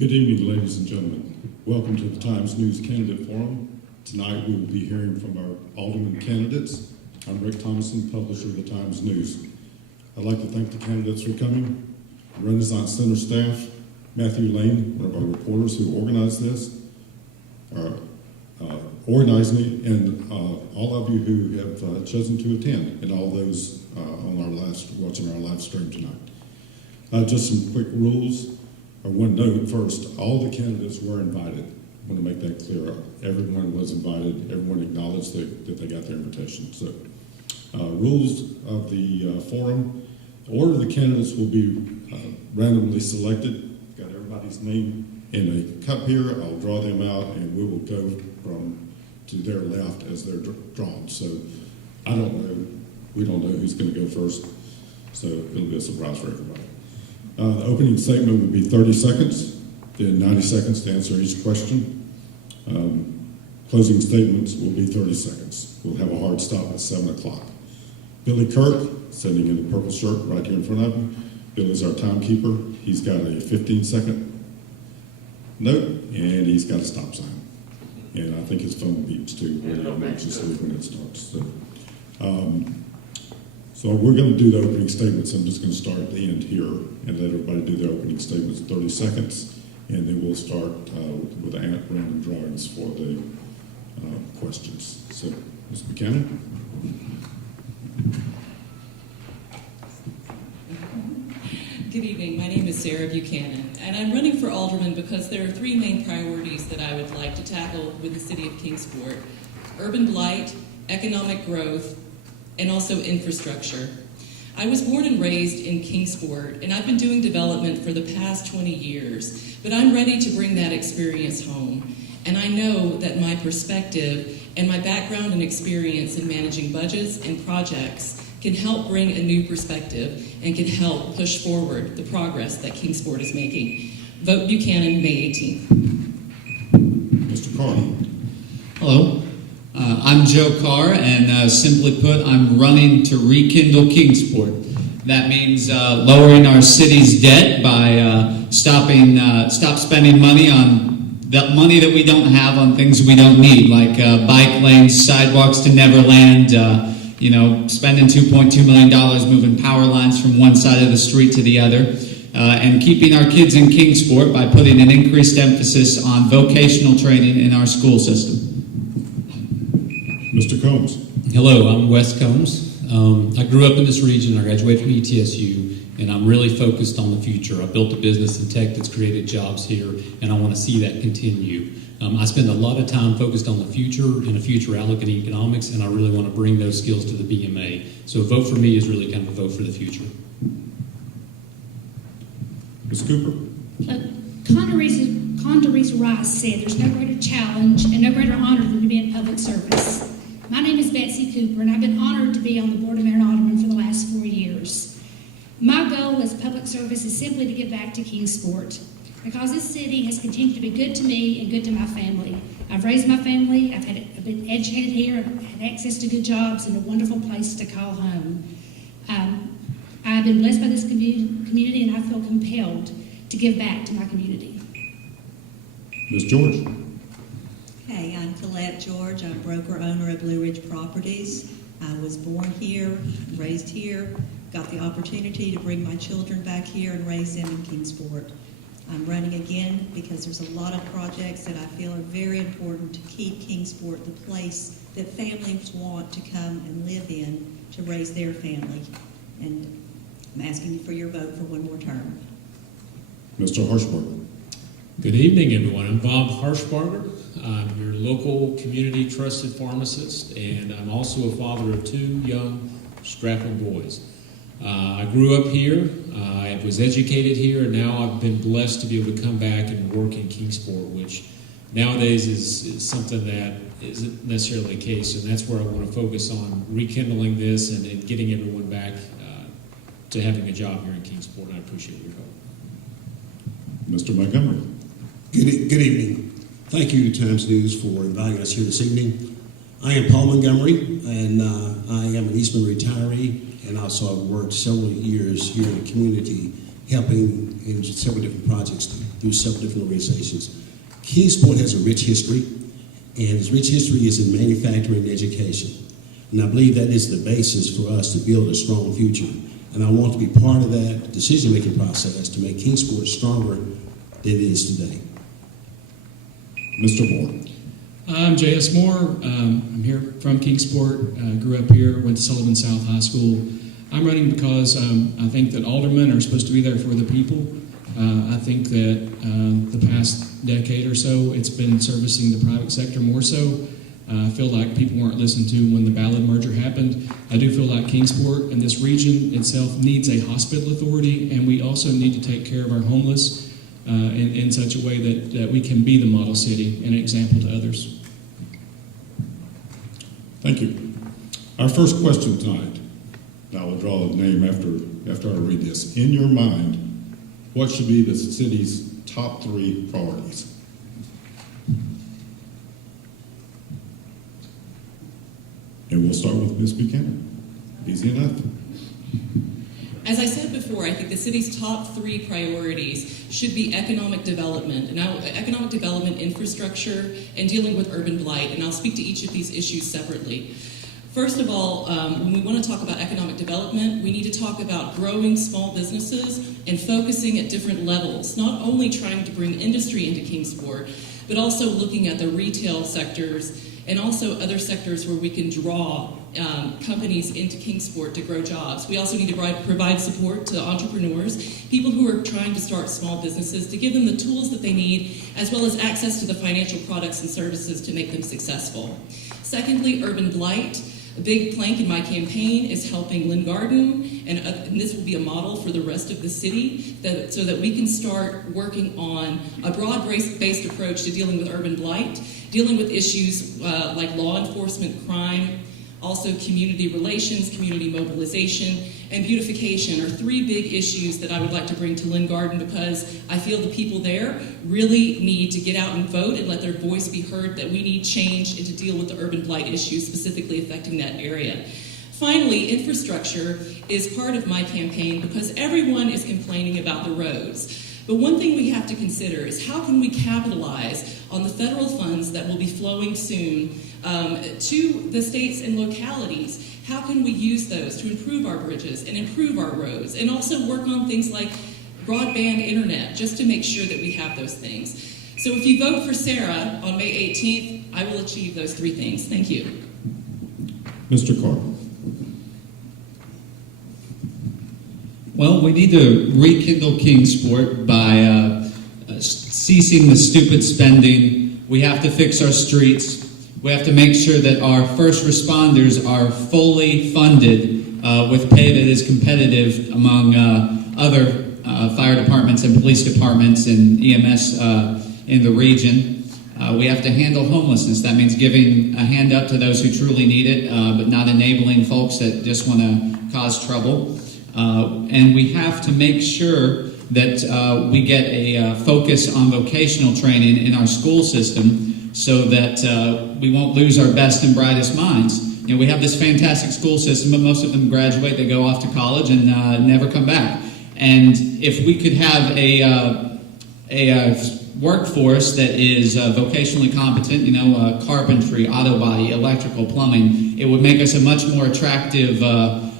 Good evening, ladies and gentlemen. Welcome to the Times News Candidate Forum. Tonight we will be hearing from our alderman candidates. I'm Rick Thomason, publisher of the Times News. I'd like to thank the candidates for coming, Renaissance Center staff, Matthew Lane, one of our reporters who organized this, organizing it, and all of you who have chosen to attend, and all those watching our live stream tonight. Just some quick rules. One note first, all the candidates were invited. I want to make that clear. Everyone was invited. Everyone acknowledged that they got their invitation. So, rules of the forum. The order of the candidates will be randomly selected. Got everybody's name in a cup here. I'll draw them out, and we will go from to their left as they're drawn. So, I don't know. We don't know who's going to go first. So, it'll be a surprise for everybody. The opening statement will be 30 seconds, then 90 seconds to answer each question. Closing statements will be 30 seconds. We'll have a hard stop at 7 o'clock. Billy Kirk, sitting in the purple shirt right here in front of you. Billy's our timekeeper. He's got a 15-second note, and he's got a stop sign. And I think his phone beeps too. It'll anxiously when it starts. So we're going to do the opening statements. I'm just going to start at the end here and let everybody do their opening statements in 30 seconds, and then we'll start with random drawings for the questions. So, Ms. Buchanan. Good evening. My name is Sarah Buchanan, and I'm running for alderman because there are three main priorities that I would like to tackle with the city of Kingsport: urban blight, economic growth, and also infrastructure. I was born and raised in Kingsport, and I've been doing development for the past 20 years, but I'm ready to bring that experience home. And I know that my perspective and my background and experience in managing budgets and projects can help bring a new perspective and can help push forward the progress that Kingsport is making. Vote Buchanan, May 18th. Mr. Carr. Hello. I'm Joe Carr, and simply put, I'm running to rekindle Kingsport. That means lowering our city's debt by stop spending money on the money that we don't have on things we don't need, like bike lanes, sidewalks to Neverland, spending $2.2 million moving power lines from one side of the street to the other, and keeping our kids in Kingsport by putting an increased emphasis on vocational training in our school system. Mr. Combs. Hello, I'm Wes Combs. I grew up in this region. I graduated from ETSU, and I'm really focused on the future. I built a business in tech that's created jobs here, and I want to see that continue. I spend a lot of time focused on the future and a future outlook in economics, and I really want to bring those skills to the BMA. So a vote for me is really kind of a vote for the future. Ms. Cooper. Condoleezza Rice said, "There's no greater challenge and no greater honor than to be in public service." My name is Betsy Cooper, and I've been honored to be on the Board of Mayor and Alderman for the last 4 years. My goal as public service is simply to give back to Kingsport, because this city has continued to be good to me and good to my family. I've raised my family, I've been educated here, I've had access to good jobs, and a wonderful place to call home. I've been blessed by this community, and I feel compelled to give back to my community. Ms. George. Hey, I'm Colette George. I'm broker-owner of Blue Ridge Properties. I was born here, raised here, got the opportunity to bring my children back here and raise them in Kingsport. I'm running again because there's a lot of projects that I feel are very important to keep Kingsport the place that families want to come and live in to raise their family. And I'm asking you for your vote for one more term. Mr. Harshbarger. Good evening, everyone. I'm Bob Harshbarger. I'm your local community trusted pharmacist, and I'm also a father of 2 young strapping boys. I grew up here. I was educated here, and now I've been blessed to be able to come back and work in Kingsport, which nowadays is something that isn't necessarily the case, and that's where I want to focus on rekindling this and getting everyone back to having a job here in Kingsport. I appreciate your help. Mr. Montgomery. Good evening. Thank you to Times News for inviting us here this evening. I am Paul Montgomery, and I am an Eastman retiree, and also I've worked several years here in the community helping in several different projects through several different organizations. Kingsport has a rich history, and its rich history is in manufacturing and education. And I believe that is the basis for us to build a strong future. And I want to be part of that decision-making process to make Kingsport stronger than it is today. Mr. Moore. I'm J.S. Moore. I'm here from Kingsport. Grew up here, went to Sullivan South High School. I'm running because I think that aldermen are supposed to be there for the people. I think that the past decade or so, it's been servicing the private sector more so. I feel like people weren't listened to when the Ballard merger happened. I do feel like Kingsport and this region itself needs a hospital authority, and we also need to take care of our homeless in such a way that we can be the model city and an example to others. Thank you. Our first question tonight, I will draw a name after I read this. In your mind, what should be the city's top 3 priorities? And we'll start with Ms. Buchanan. Easy enough. As I said before, I think the city's top 3 priorities should be economic development, and economic development, infrastructure, and dealing with urban blight. And I'll speak to each of these issues separately. First of all, when we want to talk about economic development, we need to talk about growing small businesses and focusing at different levels, not only trying to bring industry into Kingsport, but also looking at the retail sectors and also other sectors where we can draw companies into Kingsport to grow jobs. We also need to provide support to entrepreneurs, people who are trying to start small businesses, to give them the tools that they need, as well as access to the financial products and services to make them successful. Secondly, urban blight. A big plank in my campaign is helping Lynn Garden, and this will be a model for the rest of the city, so that we can start working on a broad-based approach to dealing with urban blight, dealing with issues like law enforcement, crime, also community relations, community mobilization, and beautification are 3 big issues that I would like to bring to Lynn Garden, because I feel the people there really need to get out and vote and let their voice be heard, that we need change and to deal with the urban blight issues specifically affecting that area. Finally, infrastructure is part of my campaign because everyone is complaining about the roads. But one thing we have to consider is how can we capitalize on the federal funds that will be flowing soon to the states and localities. How can we use those to improve our bridges and improve our roads, and also work on things like broadband internet, just to make sure that we have those things. So if you vote for Sarah on May 18th, I will achieve those 3 things. Thank you. Mr. Carr. Well, we need to rekindle Kingsport by ceasing the stupid spending. We have to fix our streets. We have to make sure that our first responders are fully funded with pay that is competitive among other fire departments and police departments and EMS in the region. We have to handle homelessness. That means giving a hand up to those who truly need it, but not enabling folks that just want to cause trouble. And we have to make sure that we get a focus on vocational training in our school system, so that we won't lose our best and brightest minds. You know, we have this fantastic school system, but most of them graduate, they go off to college and never come back. And if we could have a workforce that is vocationally competent, carpentry, auto body, electrical, plumbing, it would make us a much more attractive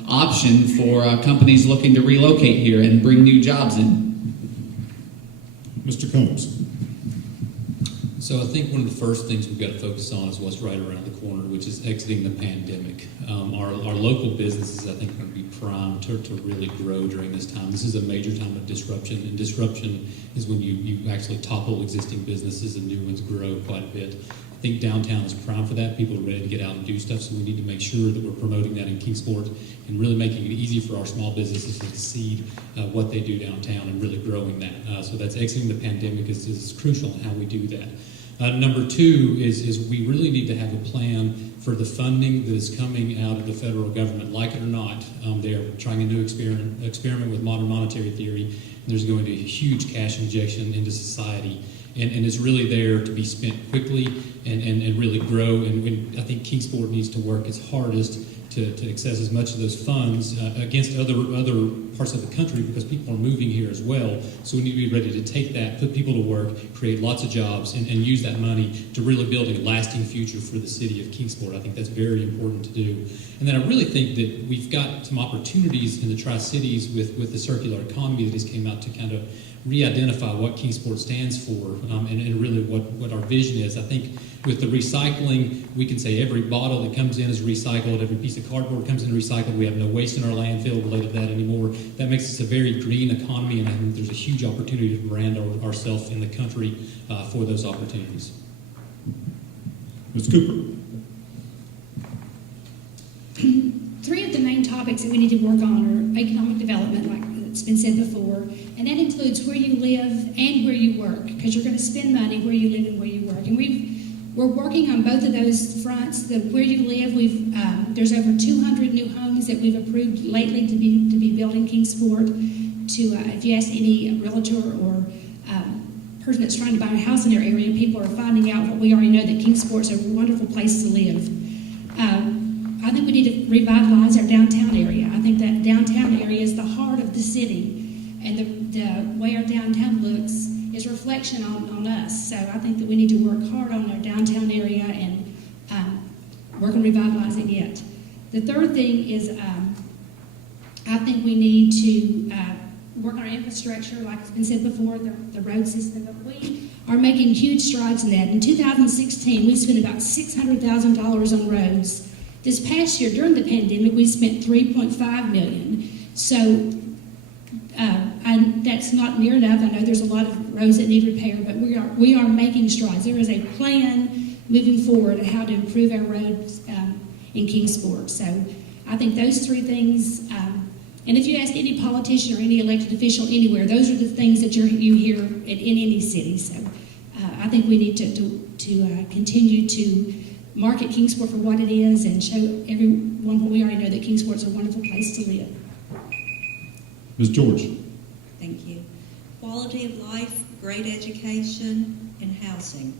option for companies looking to relocate here and bring new jobs in. Mr. Combs. So I think one of the first things we've got to focus on is what's right around the corner, which is exiting the pandemic. Our local businesses, I think, are going to be primed to really grow during this time. This is a major time of disruption, and disruption is when you actually topple existing businesses and new ones grow quite a bit. I think downtown is primed for that. People are ready to get out and do stuff, so we need to make sure that we're promoting that in Kingsport and really making it easy for our small businesses to succeed what they do downtown and really growing that. So that's exiting the pandemic is crucial in how we do that. Number 2 is we really need to have a plan for the funding that is coming out of the federal government. Like it or not, they're trying a new experiment with modern monetary theory, and there's going to be a huge cash injection into society. And it's really there to be spent quickly and really grow. And I think Kingsport needs to work its hardest to access as much of those funds against other parts of the country, because people are moving here as well. So we need to be ready to take that, put people to work, create lots of jobs, and use that money to really build a lasting future for the city of Kingsport. I think that's very important to do. And then I really think that we've got some opportunities in the Tri-Cities with the circular economy that just came out to kind of re-identify what Kingsport stands for, and really what our vision is. I think with the recycling, we can say every bottle that comes in is recycled, every piece of cardboard comes in recycled. We have no waste in our landfill related to that anymore. That makes us a very green economy, and I think there's a huge opportunity to brand ourselves in the country for those opportunities. Ms. Cooper. Three of the main topics that we need to work on are economic development, like it's been said before, and that includes where you live and where you work, because you're going to spend money where you live and where you work. And we're working on both of those fronts. The where you live, there's over 200 new homes that we've approved lately to be built in Kingsport. If you ask any realtor or person that's trying to buy a house in their area, people are finding out what we already know, that Kingsport's a wonderful place to live. I think we need to revitalize our downtown area. I think that downtown area is the heart of the city, and the way our downtown looks is a reflection on us. So I think that we need to work hard on our downtown area and work on revitalizing it. The third thing is I think we need to work on our infrastructure, like it's been said before, the road system. But we are making huge strides in that. In 2016, we spent about $600,000 on roads. This past year, during the pandemic, we spent $3.5 million. So that's not near enough. I know there's a lot of roads that need repair, but we are making strides. There is a plan moving forward of how to improve our roads in Kingsport. So I think those three things, and if you ask any politician or any elected official anywhere, those are the things that you hear in any city. So I think we need to continue to market Kingsport for what it is and show everyone what we already know, that Kingsport's a wonderful place to live. Ms. George. Thank you. Quality of life, great education, and housing.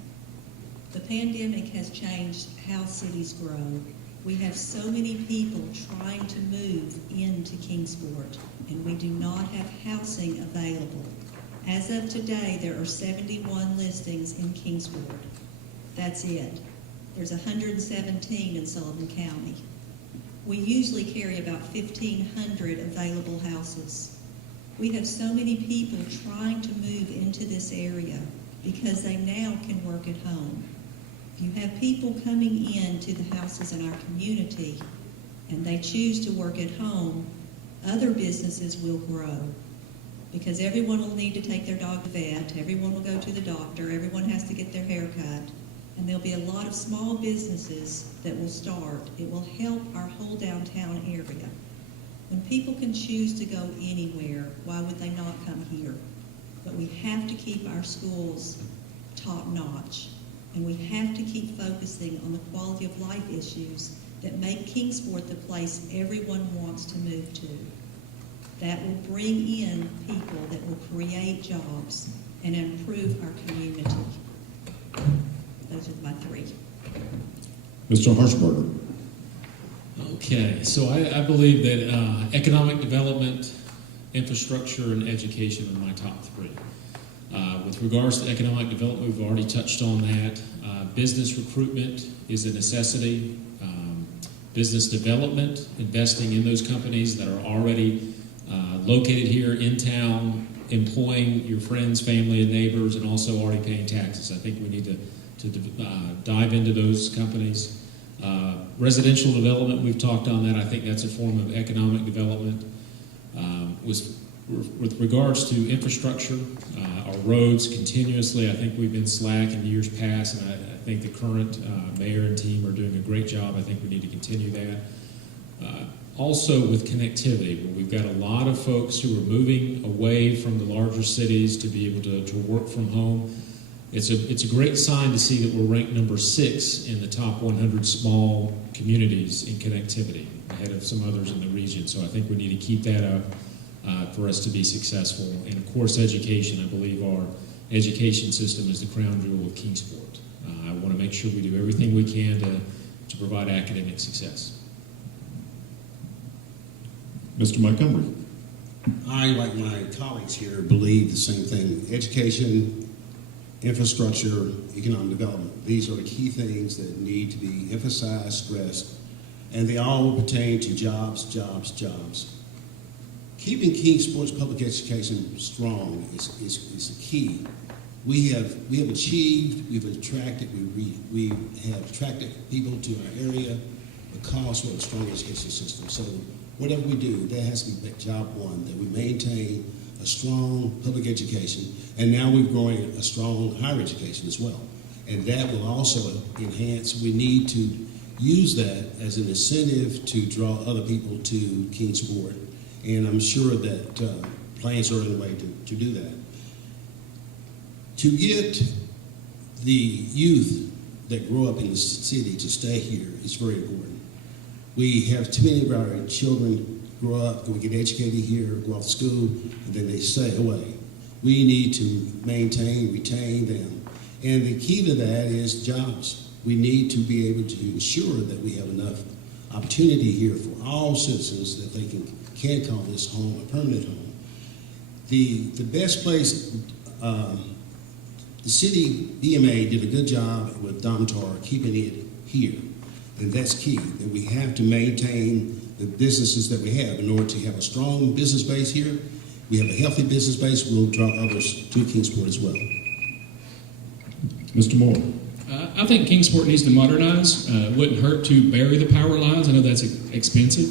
The pandemic has changed how cities grow. We have so many people trying to move into Kingsport, and we do not have housing available. As of today, there are 71 listings in Kingsport. That's it. There's 117 in Sullivan County. We usually carry about 1,500 available houses. We have so many people trying to move into this area because they now can work at home. If you have people coming into the houses in our community and they choose to work at home, other businesses will grow, because everyone will need to take their dog to the vet, everyone will go to the doctor, everyone has to get their hair cut. And there'll be a lot of small businesses that will start. It will help our whole downtown area. When people can choose to go anywhere, why would they not come here? But we have to keep our schools top notch. And we have to keep focusing on the quality of life issues that make Kingsport the place everyone wants to move to. That will bring in people that will create jobs and improve our community. Those are my three. Mr. Harshbarger. Okay, so I believe that economic development, infrastructure, and education are my top three. With regards to economic development, we've already touched on that. Business recruitment is a necessity. Business development, investing in those companies that are already located here in town, employing your friends, family, and neighbors, and also already paying taxes. I think we need to dive into those companies. Residential development, we've talked on that. I think that's a form of economic development. With regards to infrastructure, our roads continuously, I think we've been slack in years past, and I think the current mayor and team are doing a great job. I think we need to continue that. Also with connectivity, where we've got a lot of folks who are moving away from the larger cities to be able to work from home. It's a great sign to see that we're ranked number 6 in the top 100 small communities in connectivity, ahead of some others in the region. So I think we need to keep that up for us to be successful. And of course, education. I believe our education system is the crown jewel of Kingsport. I want to make sure we do everything we can to provide academic success. Mr. Montgomery. I, like my colleagues here, believe the same thing. Education, infrastructure, economic development. These are the key things that need to be emphasized, stressed, and they all pertain to jobs, jobs, jobs. Keeping Kingsport's public education strong is a key. We have achieved, we've attracted, we have attracted people to our area because we're a strong education system. So whatever we do, that has to be job one, that we maintain a strong public education, and now we're growing a strong higher education as well. And that will also enhance, we need to use that as an incentive to draw other people to Kingsport. And I'm sure that plans are in the way to do that. To get the youth that grow up in the city to stay here is very important. We have too many of our children grow up, we get educated here, go off to school, and then they stay away. We need to maintain, retain them. And the key to that is jobs. We need to be able to ensure that we have enough opportunity here for all citizens that they can call this home a permanent home. The best place, the city BMA did a good job with Domtar keeping it here. And that's key, that we have to maintain the businesses that we have. In order to have a strong business base here, we have a healthy business base, we'll draw others to Kingsport as well. Mr. Moore. I think Kingsport needs to modernize. It wouldn't hurt to bury the power lines. I know that's expensive.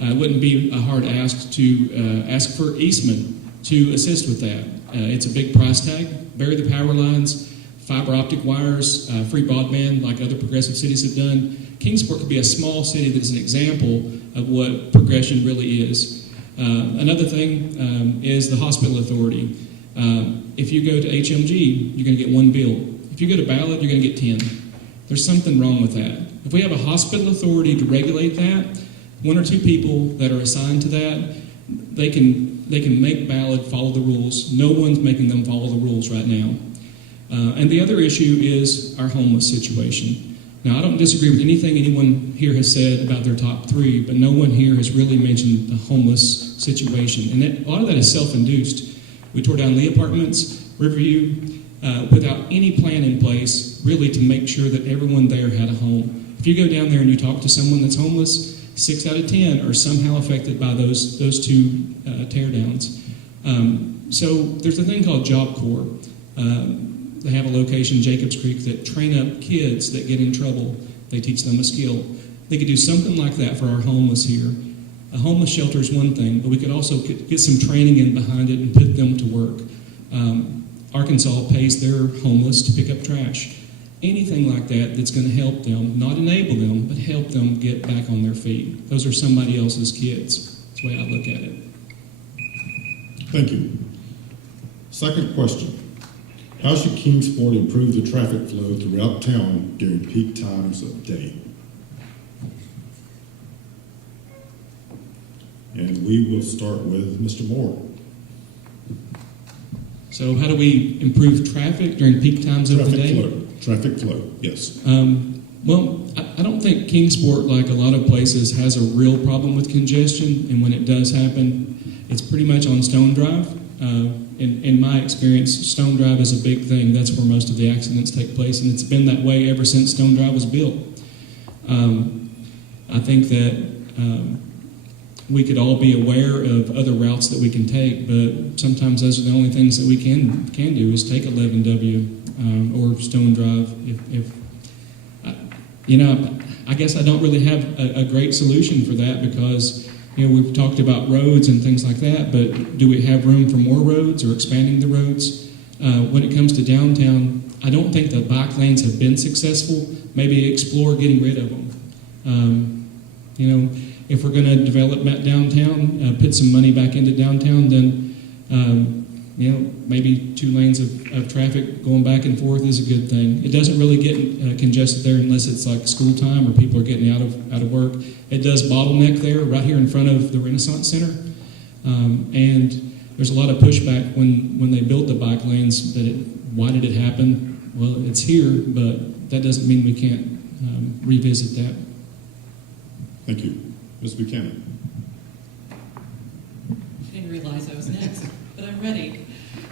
It wouldn't be a hard ask to ask for Eastman to assist with that. It's a big price tag. Bury the power lines, fiber optic wires, free broadband like other progressive cities have done. Kingsport could be a small city that is an example of what progression really is. Another thing is the hospital authority. If you go to HMG, you're going to get one bill. If you go to Ballard, you're going to get 10. There's something wrong with that. If we have a hospital authority to regulate that, one or two people that are assigned to that, they can make Ballard follow the rules. No one's making them follow the rules right now. And the other issue is our homeless situation. Now, I don't disagree with anything anyone here has said about their top three, but no one here has really mentioned the homeless situation. And a lot of that is self-induced. We tore down Lee Apartments, Riverview, without any plan in place, really to make sure that everyone there had a home. If you go down there and you talk to someone that's homeless, 6 out of 10 are somehow affected by those two teardowns. So there's a thing called Job Corps. They have a location, Jacobs Creek, that train up kids that get in trouble. They teach them a skill. They could do something like that for our homeless here. A homeless shelter is one thing, but we could also get some training in behind it and put them to work. Arkansas pays their homeless to pick up trash. Anything like that that's going to help them, not enable them, but help them get back on their feet. Those are somebody else's kids. That's the way I look at it. Thank you. Second question. How should Kingsport improve the traffic flow throughout town during peak times of day? And we will start with Mr. Moore. So how do we improve traffic during peak times of the day? Traffic flow, yes. Well, I don't think Kingsport, like a lot of places, has a real problem with congestion, and when it does happen, it's pretty much on Stone Drive. In my experience, Stone Drive is a big thing. That's where most of the accidents take place, and it's been that way ever since Stone Drive was built. I think that we could all be aware of other routes that we can take, but sometimes those are the only things that we can do is take 11W or Stone Drive. I guess I don't really have a great solution for that because we've talked about roads and things like that, but do we have room for more roads or expanding the roads? When it comes to downtown, I don't think the bike lanes have been successful. Maybe explore getting rid of them. If we're going to develop downtown, put some money back into downtown, then maybe 2 lanes of traffic going back and forth is a good thing. It doesn't really get congested there unless it's like school time or people are getting out of work. It does bottleneck there, right here in front of the Renaissance Center, and there's a lot of pushback when they built the bike lanes. Why did it happen? well, it's here, but that doesn't mean we can't revisit that. Thank you. Ms. Buchanan. I didn't realize I was next, but I'm ready.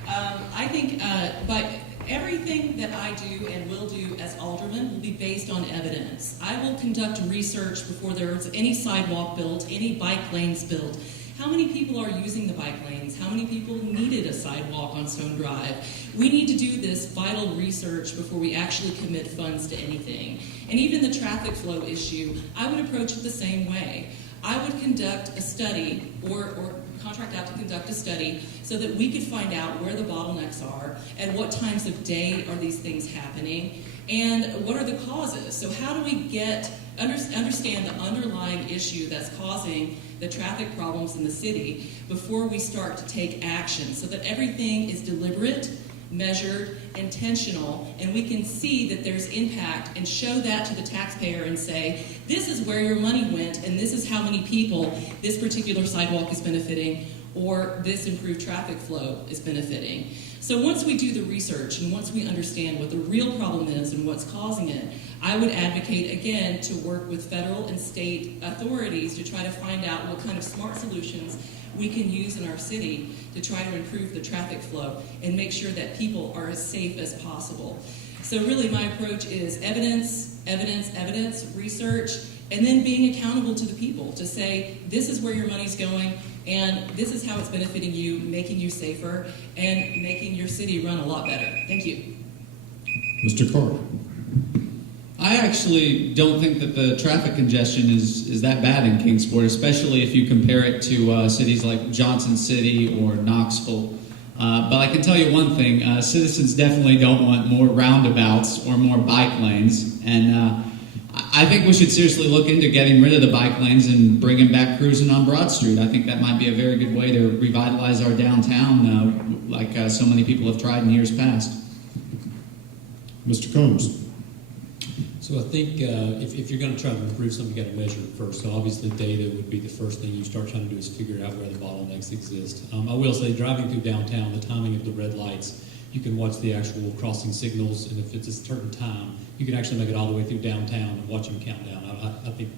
I think but everything that I do and will do as alderman will be based on evidence. I will conduct research before there's any sidewalk built, any bike lanes built. How many people are using the bike lanes? How many people needed a sidewalk on Stone Drive? We need to do this vital research before we actually commit funds to anything. And even the traffic flow issue, I would approach it the same way. I would conduct a study or contract out to conduct a study so that we could find out where the bottlenecks are, at what times of day are these things happening, and what are the causes. So how do we understand the underlying issue that's causing the traffic problems in the city before we start to take action, so that everything is deliberate, measured, intentional, and we can see that there's impact and show that to the taxpayer and say, this is where your money went and this is how many people this particular sidewalk is benefiting or this improved traffic flow is benefiting. So once we do the research and once we understand what the real problem is and what's causing it, I would advocate again to work with federal and state authorities to try to find out what kind of smart solutions we can use in our city to try to improve the traffic flow and make sure that people are as safe as possible. So really my approach is evidence, evidence, evidence, research, and then being accountable to the people to say, this is where your money's going and this is how it's benefiting you, making you safer, and making your city run a lot better. Thank you. Mr. Carr. I actually don't think that the traffic congestion is that bad in Kingsport, especially if you compare it to cities like Johnson City or Knoxville. But I can tell you one thing, citizens definitely don't want more roundabouts or more bike lanes. And I think we should seriously look into getting rid of the bike lanes and bringing back cruising on Broad Street. I think that might be a very good way to revitalize our downtown like so many people have tried in years past. Mr. Combs. So I think if you're going to try to improve something, you've got to measure it first. So obviously data would be the first thing you start trying to do is figure out where the bottlenecks exist. I will say driving through downtown, the timing of the red lights, you can watch the actual crossing signals, and if it's a certain time, you can actually make it all the way through downtown and watch them count down. I think,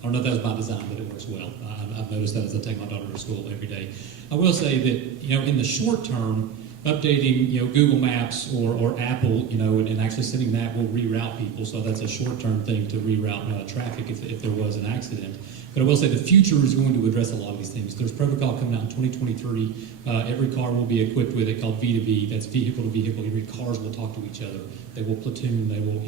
I don't know if that was by design, but it works well. I've noticed that as I take my daughter to school every day. I will say that, in the short term, updating, Google Maps or Apple, and actually sending that will reroute people. So that's a short-term thing to reroute traffic if there was an accident. But I will say the future is going to address a lot of these things. There's protocol coming out in 2023. Every car will be equipped with it called V2V. That's vehicle to vehicle. Every cars will talk to each other. They will platoon. They will,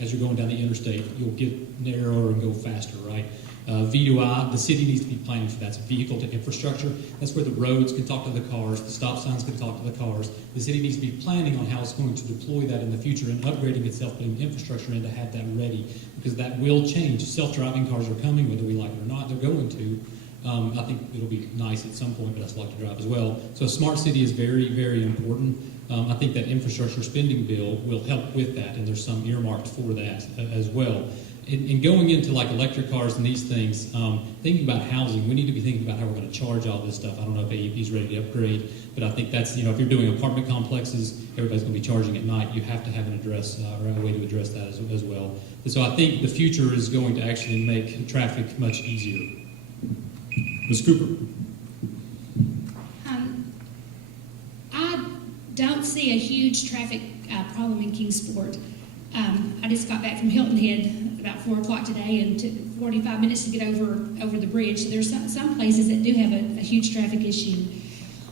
as you're going down the interstate, you'll get narrower and go faster, right? V2I, the city needs to be planning for that. It's vehicle to infrastructure. That's where the roads can talk to the cars, the stop signs can talk to the cars. The city needs to be planning on how it's going to deploy that in the future and upgrading itself, putting infrastructure in to have that ready, because that will change. Self-driving cars are coming, whether we like it or not, they're going to. I think it'll be nice at some point, but I still like to drive as well. So a smart city is very, very important. I think that infrastructure spending bill will help with that, and there's some earmarked for that as well. And going into like electric cars and these things, thinking about housing, we need to be thinking about how we're going to charge all this stuff. I don't know if AEP is ready to upgrade, but I think that's, if you're doing apartment complexes, everybody's going to be charging at night. You have to have an address or a way to address that as well. And so I think the future is going to actually make traffic much easier. Ms. Cooper. I don't see a huge traffic problem in Kingsport. I just got back from Hilton Head about 4 o'clock today and took 45 minutes to get over the bridge. So there's some places that do have a huge traffic issue.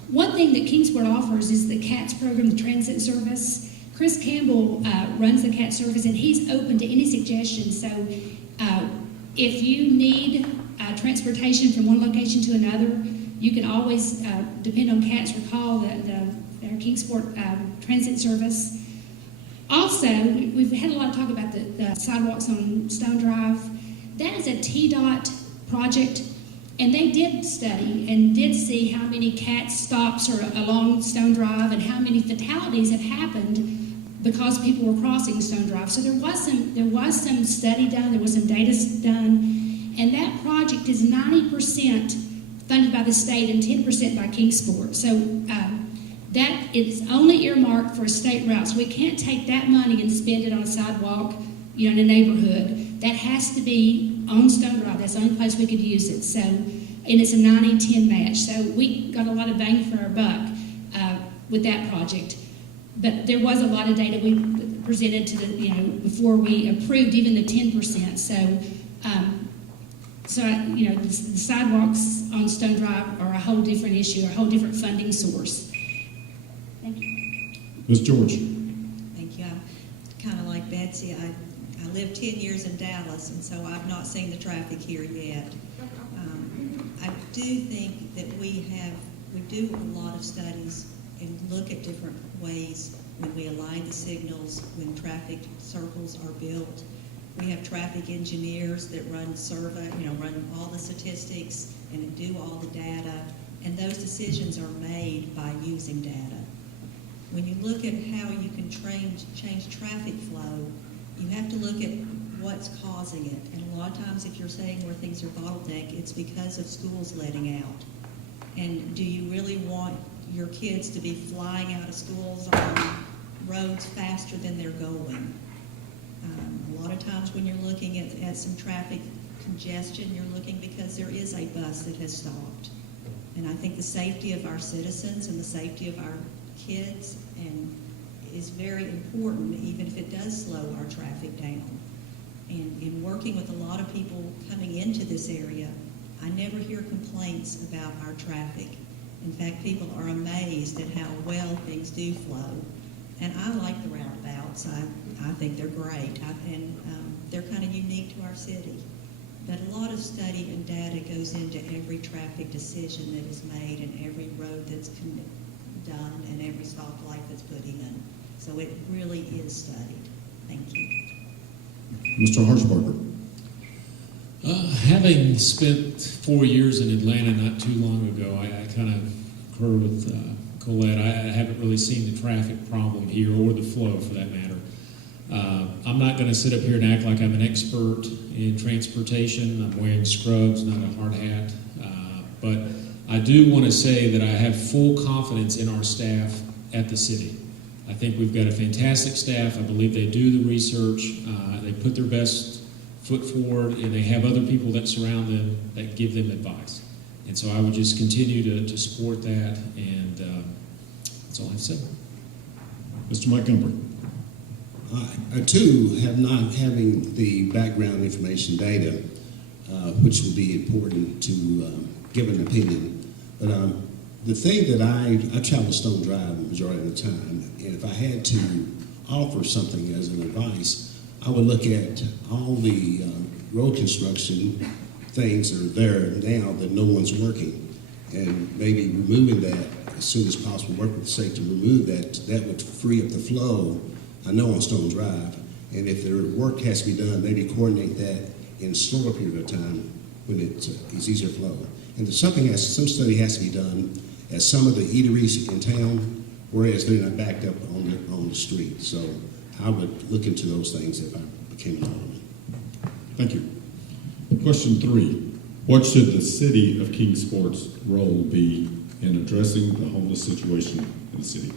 One thing that Kingsport offers is the CATS program, the transit service. Chris Campbell runs the CATS service, and he's open to any suggestions. So if you need transportation from one location to another, you can always depend on CATS or call their Kingsport transit service. Also, we've had a lot of talk about the sidewalks on Stone Drive. That is a TDOT project, and they did study and did see how many CAT stops are along Stone Drive and how many fatalities have happened because people were crossing Stone Drive. So there was some study done, there was some data done, and that project is 90% funded by the state and 10% by Kingsport. So that is only earmarked for state routes. We can't take that money and spend it on a sidewalk, in a neighborhood. That has to be on Stone Drive. That's the only place we could use it. So, and it's a 90-10 match. So we got a lot of bang for our buck with that project. But there was a lot of data we presented to the, before we approved even the 10%. The sidewalks on Stone Drive are a whole different issue, a whole different funding source. Thank you. Ms. George. Thank you. I'm kind of like Betsy. I lived 10 years in Dallas, and so I've not seen the traffic here yet. I do think that we do a lot of studies and look at different ways when we align the signals, when traffic circles are built. We have traffic engineers that run run all the statistics and do all the data, and those decisions are made by using data. When you look at how you can change traffic flow, you have to look at what's causing it. And a lot of times if you're saying where things are bottleneck, it's because of schools letting out. And do you really want your kids to be flying out of schools on roads faster than they're going? A lot of times when you're looking at some traffic congestion, you're looking because there is a bus that has stopped. And I think the safety of our citizens and the safety of our kids is very important, even if it does slow our traffic down. And in working with a lot of people coming into this area, I never hear complaints about our traffic. In fact, people are amazed at how well things do flow. And I like the roundabouts. I think they're great. And they're kind of unique to our city. But a lot of study and data goes into every traffic decision that is made and every road that's done and every stoplight that's put in. So it really is studied. Thank you. Mr. Harshbarger. Having spent 4 years in Atlanta not too long ago, I kind of concur with Colette. I haven't really seen the traffic problem here or the flow for that matter. I'm not going to sit up here and act like I'm an expert in transportation. I'm wearing scrubs, not a hard hat. But I do want to say that I have full confidence in our staff at the city. I think we've got a fantastic staff. I believe they do the research. They put their best foot forward, and they have other people that surround them that give them advice. And so I would just continue to support that, and that's all I have to say. Mr. Montgomery. I too have not having the background information data, which would be important to give an opinion. But the thing that I travel Stone Drive the majority of the time, and if I had to offer something as an advice, I would look at all the road construction things that are there now that no one's working, and maybe removing that as soon as possible. Work with the state to remove that. That would free up the flow. I know on Stone Drive, and if their work has to be done, maybe coordinate that in a slower period of time when it's easier flow. And some study has to be done at some of the eateries in town, whereas they're not backed up on the street. So I would look into those things if I became an alderman. Thank you. Question 3. What should the city of Kingsport's role be in addressing the homeless situation in the city?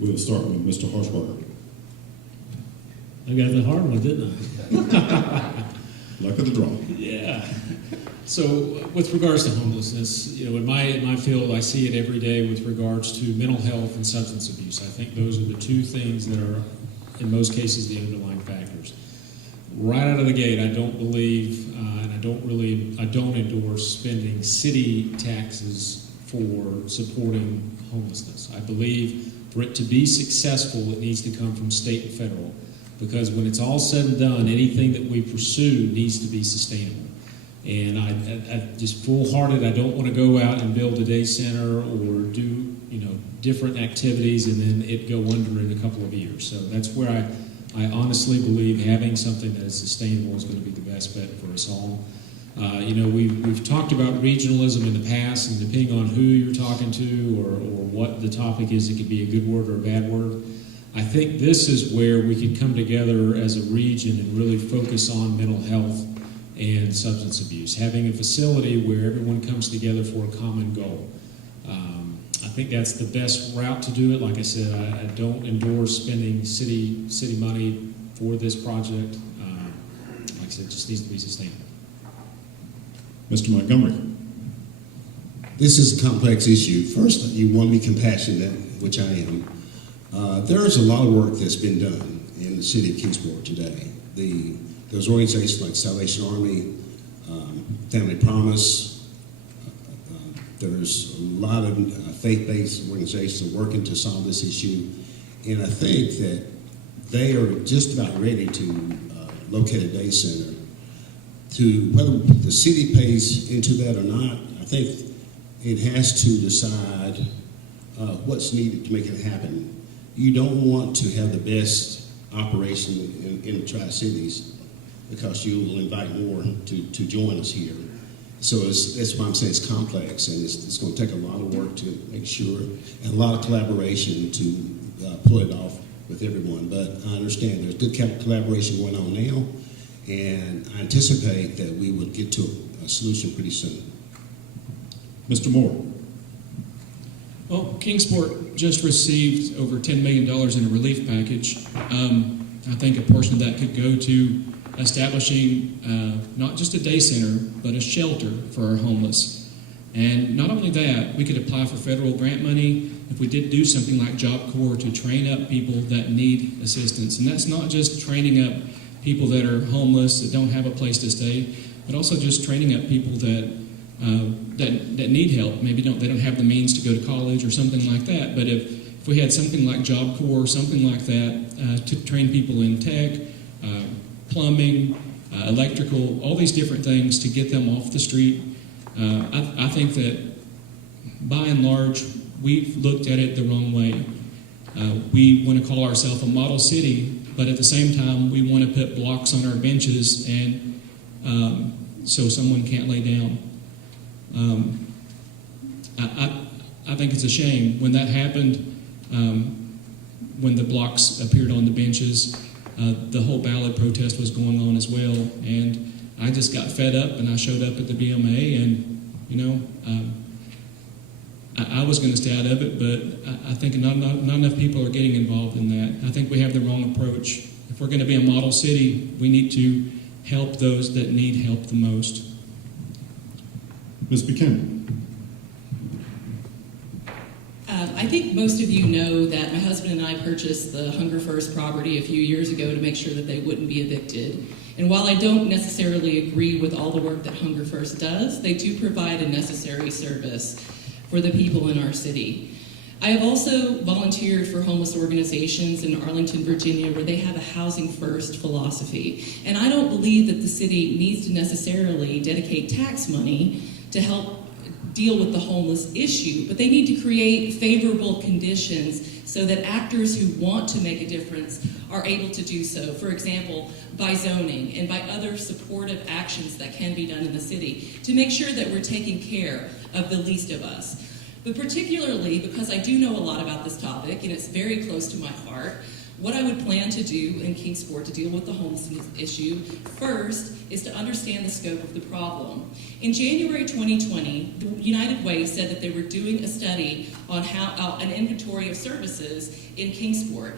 We'll start with Mr. Harshbarger. I got the hard one, didn't I? Luck of the draw. Yeah. So with regards to homelessness, in my field, I see it every day with regards to mental health and substance abuse. I think those are the two things that are, in most cases, the underlying factors. Right out of the gate, I don't believe, and I don't endorse spending city taxes for supporting homelessness. I believe for it to be successful, it needs to come from state and federal. Because when it's all said and done, anything that we pursue needs to be sustainable. And I just full-hearted, I don't want to go out and build a day center or do, different activities and then it go under in a couple of years. So that's where I honestly believe having something that is sustainable is going to be the best bet for us all. We've talked about regionalism in the past, and depending on who you're talking to or what the topic is, it could be a good word or a bad word. I think this is where we could come together as a region and really focus on mental health and substance abuse. Having a facility where everyone comes together for a common goal. I think that's the best route to do it. Like I said, I don't endorse spending city money for this project. Like I said, it just needs to be sustainable. Mr. Montgomery. This is a complex issue. First, you want to be compassionate, which I am. There is a lot of work that's been done in the city of Kingsport today. There's organizations like Salvation Army, Family Promise. There's a lot of faith-based organizations working to solve this issue, and I think that they are just about ready to locate a day center. To whether the city pays into that or not, I think it has to decide what's needed to make it happen. You don't want to have the best operation in the Tri-Cities because you will invite more to join us here. So that's why I'm saying it's complex, and it's going to take a lot of work to make sure, and a lot of collaboration to pull it off with everyone. But I understand there's good collaboration going on now, and I anticipate that we will get to a solution pretty soon. Mr. Moore. Well, Kingsport just received over $10 million in a relief package. I think a portion of that could go to establishing not just a day center, but a shelter for our homeless. And not only that, we could apply for federal grant money if we did do something like Job Corps to train up people that need assistance. And that's not just training up people that are homeless, that don't have a place to stay, but also just training up people that need help. Maybe they don't have the means to go to college or something like that. But if we had something like Job Corps or something like that to train people in tech, plumbing, electrical, all these different things to get them off the street, I think that by and large we've looked at it the wrong way. We want to call ourselves a model city, but at the same time we want to put blocks on our benches and so someone can't lay down. I think it's a shame when that happened, when the blocks appeared on the benches. The whole ballot protest was going on as well, and I just got fed up and I showed up at the BMA, and I was going to stay out of it, but I think not enough people are getting involved in that. I think we have the wrong approach. If we're going to be a model city, we need to help those that need help the most. Ms. Buchanan. I think most of you know that my husband and I purchased the Hunger First property a few years ago to make sure that they wouldn't be evicted. And while I don't necessarily agree with all the work that Hunger First does, they do provide a necessary service for the people in our city. I have also volunteered for homeless organizations in Arlington, Virginia, where they have a housing first philosophy. And I don't believe that the city needs to necessarily dedicate tax money to help deal with the homeless issue, but they need to create favorable conditions so that actors who want to make a difference are able to do so. For example, by zoning and by other supportive actions that can be done in the city to make sure that we're taking care of the least of us. But particularly because I do know a lot about this topic and it's very close to my heart, what I would plan to do in Kingsport to deal with the homelessness issue first is to understand the scope of the problem. In January 2020, the United Way said that they were doing a study on how an inventory of services in Kingsport.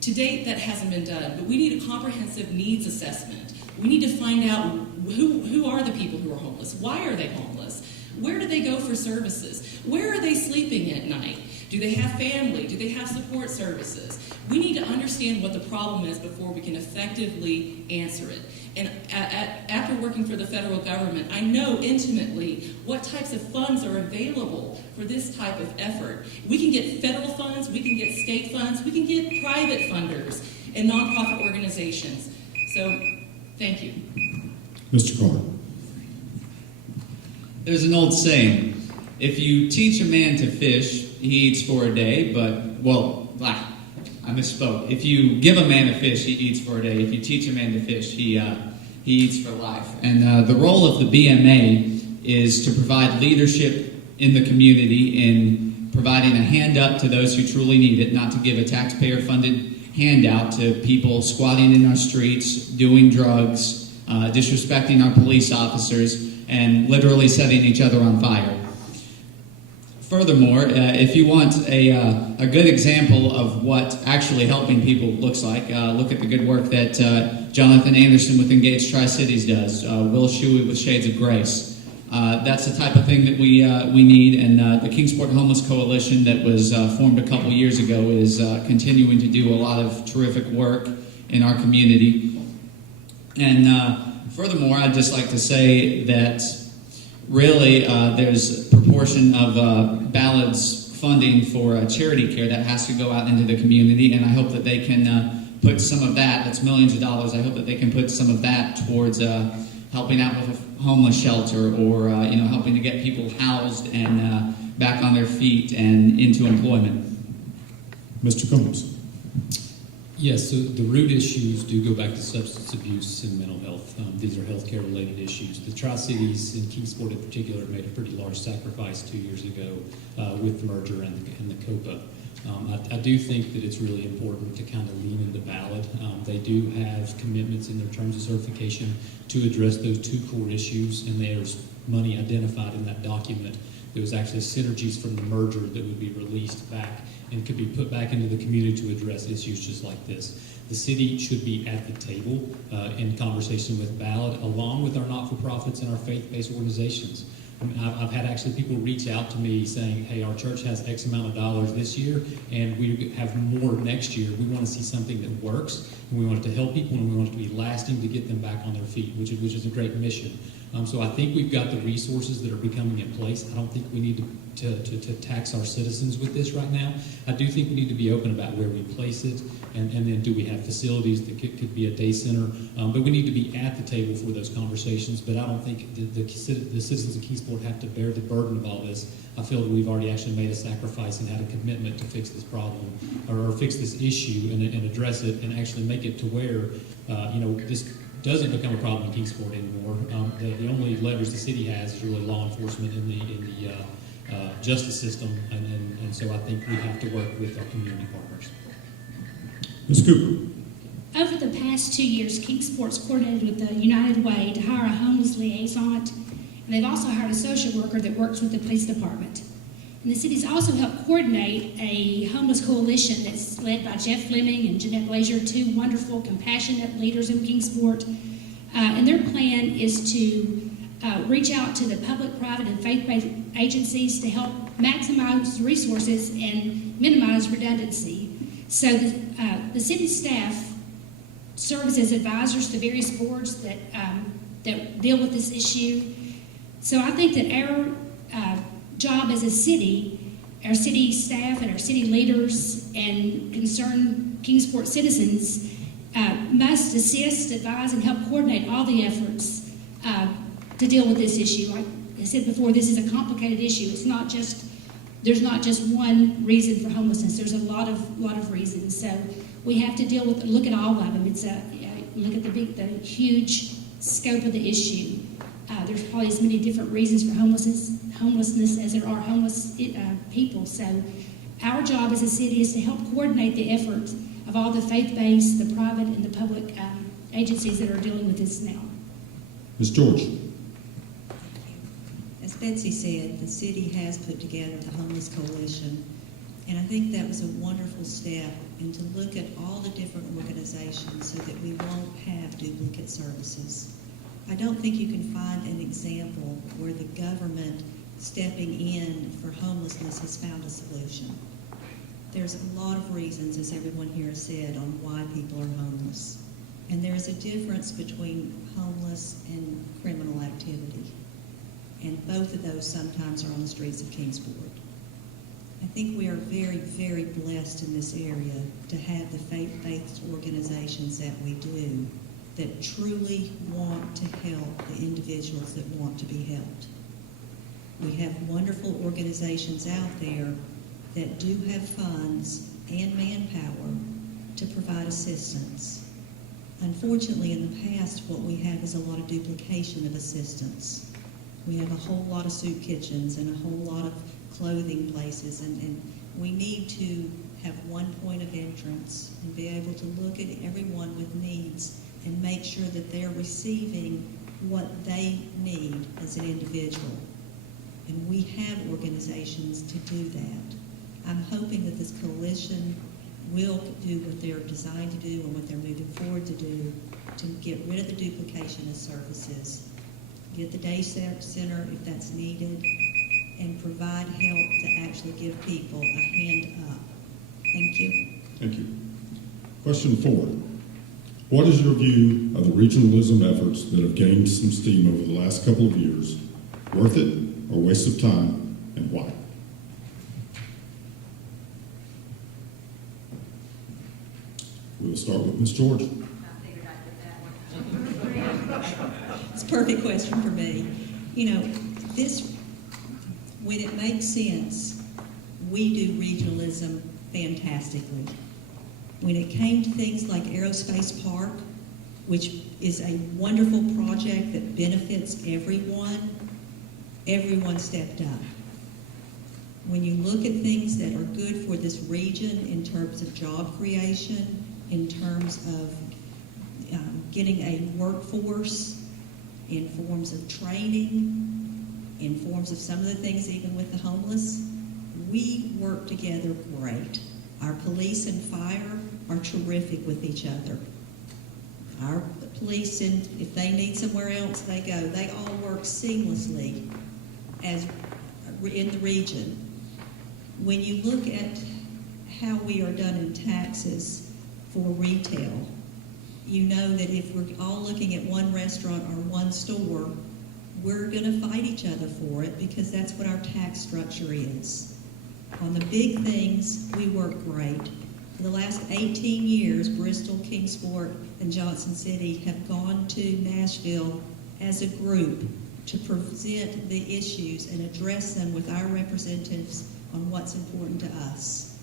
To date, that hasn't been done, but we need a comprehensive needs assessment. We need to find out who are the people who are homeless? Why are they homeless? Where do they go for services? Where are they sleeping at night? Do they have family? Do they have support services? We need to understand what the problem is before we can effectively answer it. And after working for the federal government, I know intimately what types of funds are available for this type of effort. We can get federal funds, we can get state funds, we can get private funders and nonprofit organizations. So, thank you. Mr. Carr. There's an old saying, if you teach a man to fish, he eats for a day, I misspoke. If you give a man a fish, he eats for a day. If you teach a man to fish, he eats for life. And the role of the BMA is to provide leadership in the community in providing a hand up to those who truly need it, not to give a taxpayer-funded handout to people squatting in our streets, doing drugs, disrespecting our police officers, and literally setting each other on fire. Furthermore, if you want a good example of what actually helping people looks like, look at the good work that Jonathan Anderson with Engaged Tri-Cities does, Will Shuey with Shades of Grace. That's the type of thing that we need, and the Kingsport Homeless Coalition that was formed a couple years ago is continuing to do a lot of terrific work in our community. And furthermore, I'd just like to say that really there's a proportion of Ballard's funding for charity care that has to go out into the community, and I hope that they can put some of that's millions of dollars, I hope that they can put some of that towards helping out with a homeless shelter, or helping to get people housed and back on their feet and into employment. Mr. Combs. Yes, so the root issues do go back to substance abuse and mental health. These are healthcare related issues. The Tri-Cities and Kingsport in particular made a pretty large sacrifice 2 years ago with the merger and the COPA. I do think that it's really important to kind of lean into Ballard. They do have commitments in their terms of certification to address those two core issues, and there's money identified in that document. There was actually synergies from the merger that would be released back and could be put back into the community to address issues just like this. The city should be at the table in conversation with Ballard, along with our not-for-profits and our faith-based organizations. I mean, I've had actually people reach out to me saying, hey, our church has X amount of dollars this year, and we have more next year. We want to see something that works, and we want it to help people, and we want it to be lasting to get them back on their feet, which is a great mission. So I think we've got the resources that are becoming in place. I don't think we need to tax our citizens with this right now. I do think we need to be open about where we place it, and then do we have facilities that could be a day center. But we need to be at the table for those conversations. But I don't think the citizens of Kingsport have to bear the burden of all this. I feel that we've already actually made a sacrifice and had a commitment to fix this problem, or fix this issue and address it, and actually make it to where this doesn't become a problem in Kingsport anymore. The only leverage the city has is really law enforcement in the justice system, and so I think we have to work with our community partners. Ms. Cooper. Over the past 2 years, Kingsport's coordinated with the United Way to hire a homeless liaison, and they've also hired a social worker that works with the police department. And the city's also helped coordinate a homeless coalition that's led by Jeff Fleming and Jeanette Blazier, two wonderful, compassionate leaders in Kingsport. And their plan is to reach out to the public, private, and faith-based agencies to help maximize resources and minimize redundancy. So the city staff serves as advisors to various boards that deal with this issue. So I think that our job as a city, our city staff and our city leaders and concerned Kingsport citizens must assist, advise, and help coordinate all the efforts to deal with this issue. Like I said before, this is a complicated issue. There's not just one reason for homelessness. There's a lot of reasons. So we have to look at all of them. Look at the huge scope of the issue. There's probably as many different reasons for homelessness as there are homeless people. So our job as a city is to help coordinate the efforts of all the faith-based, the private, and the public agencies that are dealing with this now. Ms. George. As Betsy said, the city has put together the Homeless Coalition, and I think that was a wonderful step, and to look at all the different organizations so that we won't have duplicate services. I don't think you can find an example where the government stepping in for homelessness has found a solution. There's a lot of reasons, as everyone here has said, on why people are homeless. And there's a difference between homeless and criminal activity. And both of those sometimes are on the streets of Kingsport. I think we are very, very blessed in this area to have the faith-based organizations that we do that truly want to help the individuals that want to be helped. We have wonderful organizations out there that do have funds and manpower to provide assistance. Unfortunately, in the past, what we have is a lot of duplication of assistance. We have a whole lot of soup kitchens and a whole lot of clothing places, and we need to have one point of entrance and be able to look at everyone with needs and make make sure that they're receiving what they need as an individual. And we have organizations to do that. I'm hoping that this coalition will do what they're designed to do and what they're moving forward to do to get rid of the duplication of services, get the day center if that's needed, and provide help to actually give people a hand up. Thank you. Thank you. Question 4. What is your view of the regionalism efforts that have gained some steam over the last couple of years? Worth it or waste of time, and why? We'll start with Ms. George. It's a perfect question for me. You know, this, when it makes sense, we do regionalism fantastically. When it came to things like Aerospace Park, which is a wonderful project that benefits everyone, everyone stepped up. When you look at things that are good for this region in terms of job creation, in terms of getting a workforce, in forms of training, in forms of some of the things even with the homeless, we work together great. Our police and fire are terrific with each other. Our police, if they need somewhere else, they go. They all work seamlessly as in the region. When you look at how we are done in taxes for retail, you know that if we're all looking at one restaurant or one store, we're going to fight each other for it because that's what our tax structure is. On the big things, we work great. For the last 18 years, Bristol, Kingsport, and Johnson City have gone to Nashville as a group to present the issues and address them with our representatives on what's important to us.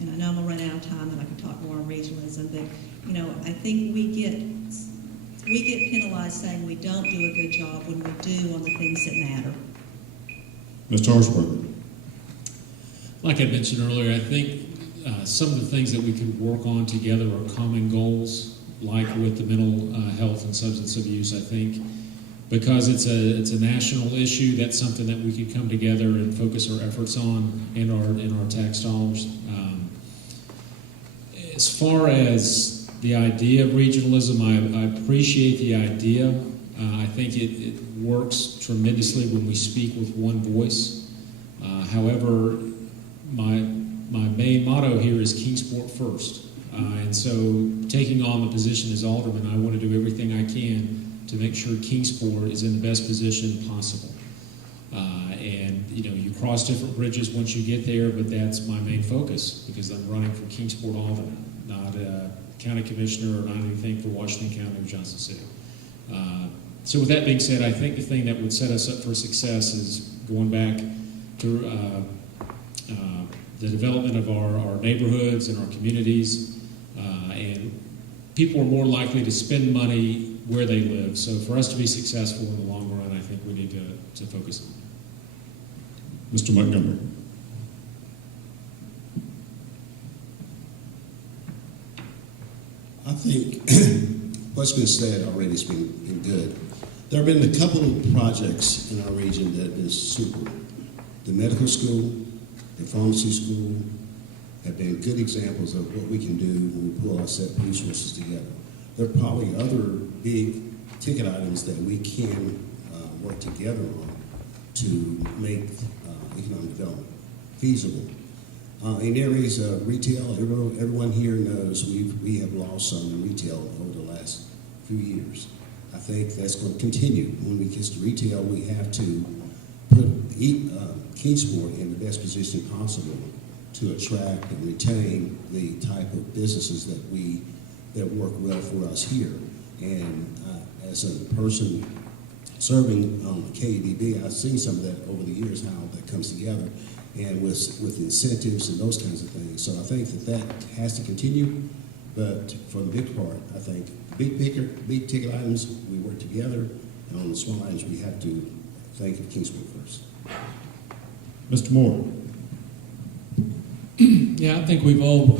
And I know I'm going to run out of time and I can talk more on regionalism, but you know, I think we get penalized saying we don't do a good job when we do on the things that matter. Mr. Harshbarger. Like I mentioned earlier, I think some of the things that we could work on together are common goals, like with the mental health and substance abuse. I think because it's a national issue, that's something that we could come together and focus our efforts on in our tax dollars. As far as the idea of regionalism, I appreciate the idea. I think it works tremendously when we speak with one voice. However, my main motto here is Kingsport first. And so taking on the position as alderman, I want to do everything I can to make sure Kingsport is in the best position possible. And you know, you cross different bridges once you get there, but that's my main focus because I'm running for Kingsport alderman, not a county commissioner or not anything for Washington County or Johnson City. So with that being said, I think the thing that would set us up for success is going back to the development of our neighborhoods and our communities, and people are more likely to spend money where they live. So for us to be successful in the long run, I think we need to focus on that. Mr. Montgomery. I think what's been said already has been good. There have been a couple of projects in our region that have been super. The medical school, the pharmacy school have been good examples of what we can do when we pull our set resources together. There are probably other big ticket items that we can work together on to make economic development feasible. In areas of retail, everyone here knows we have lost some in retail over the last few years. I think that's going to continue. When we get to retail, we have to put Kingsport in the best position possible to attract and retain the type of businesses that work well for us here. And as a person serving on the KDB, I've seen some of that over the years, how that comes together, and with incentives and those kinds of things. So I think that has to continue, but for the big part, I think big ticket items, we work together, and on the small items, we have to think of Kingsport first. Mr. Moore. Yeah, I think we've all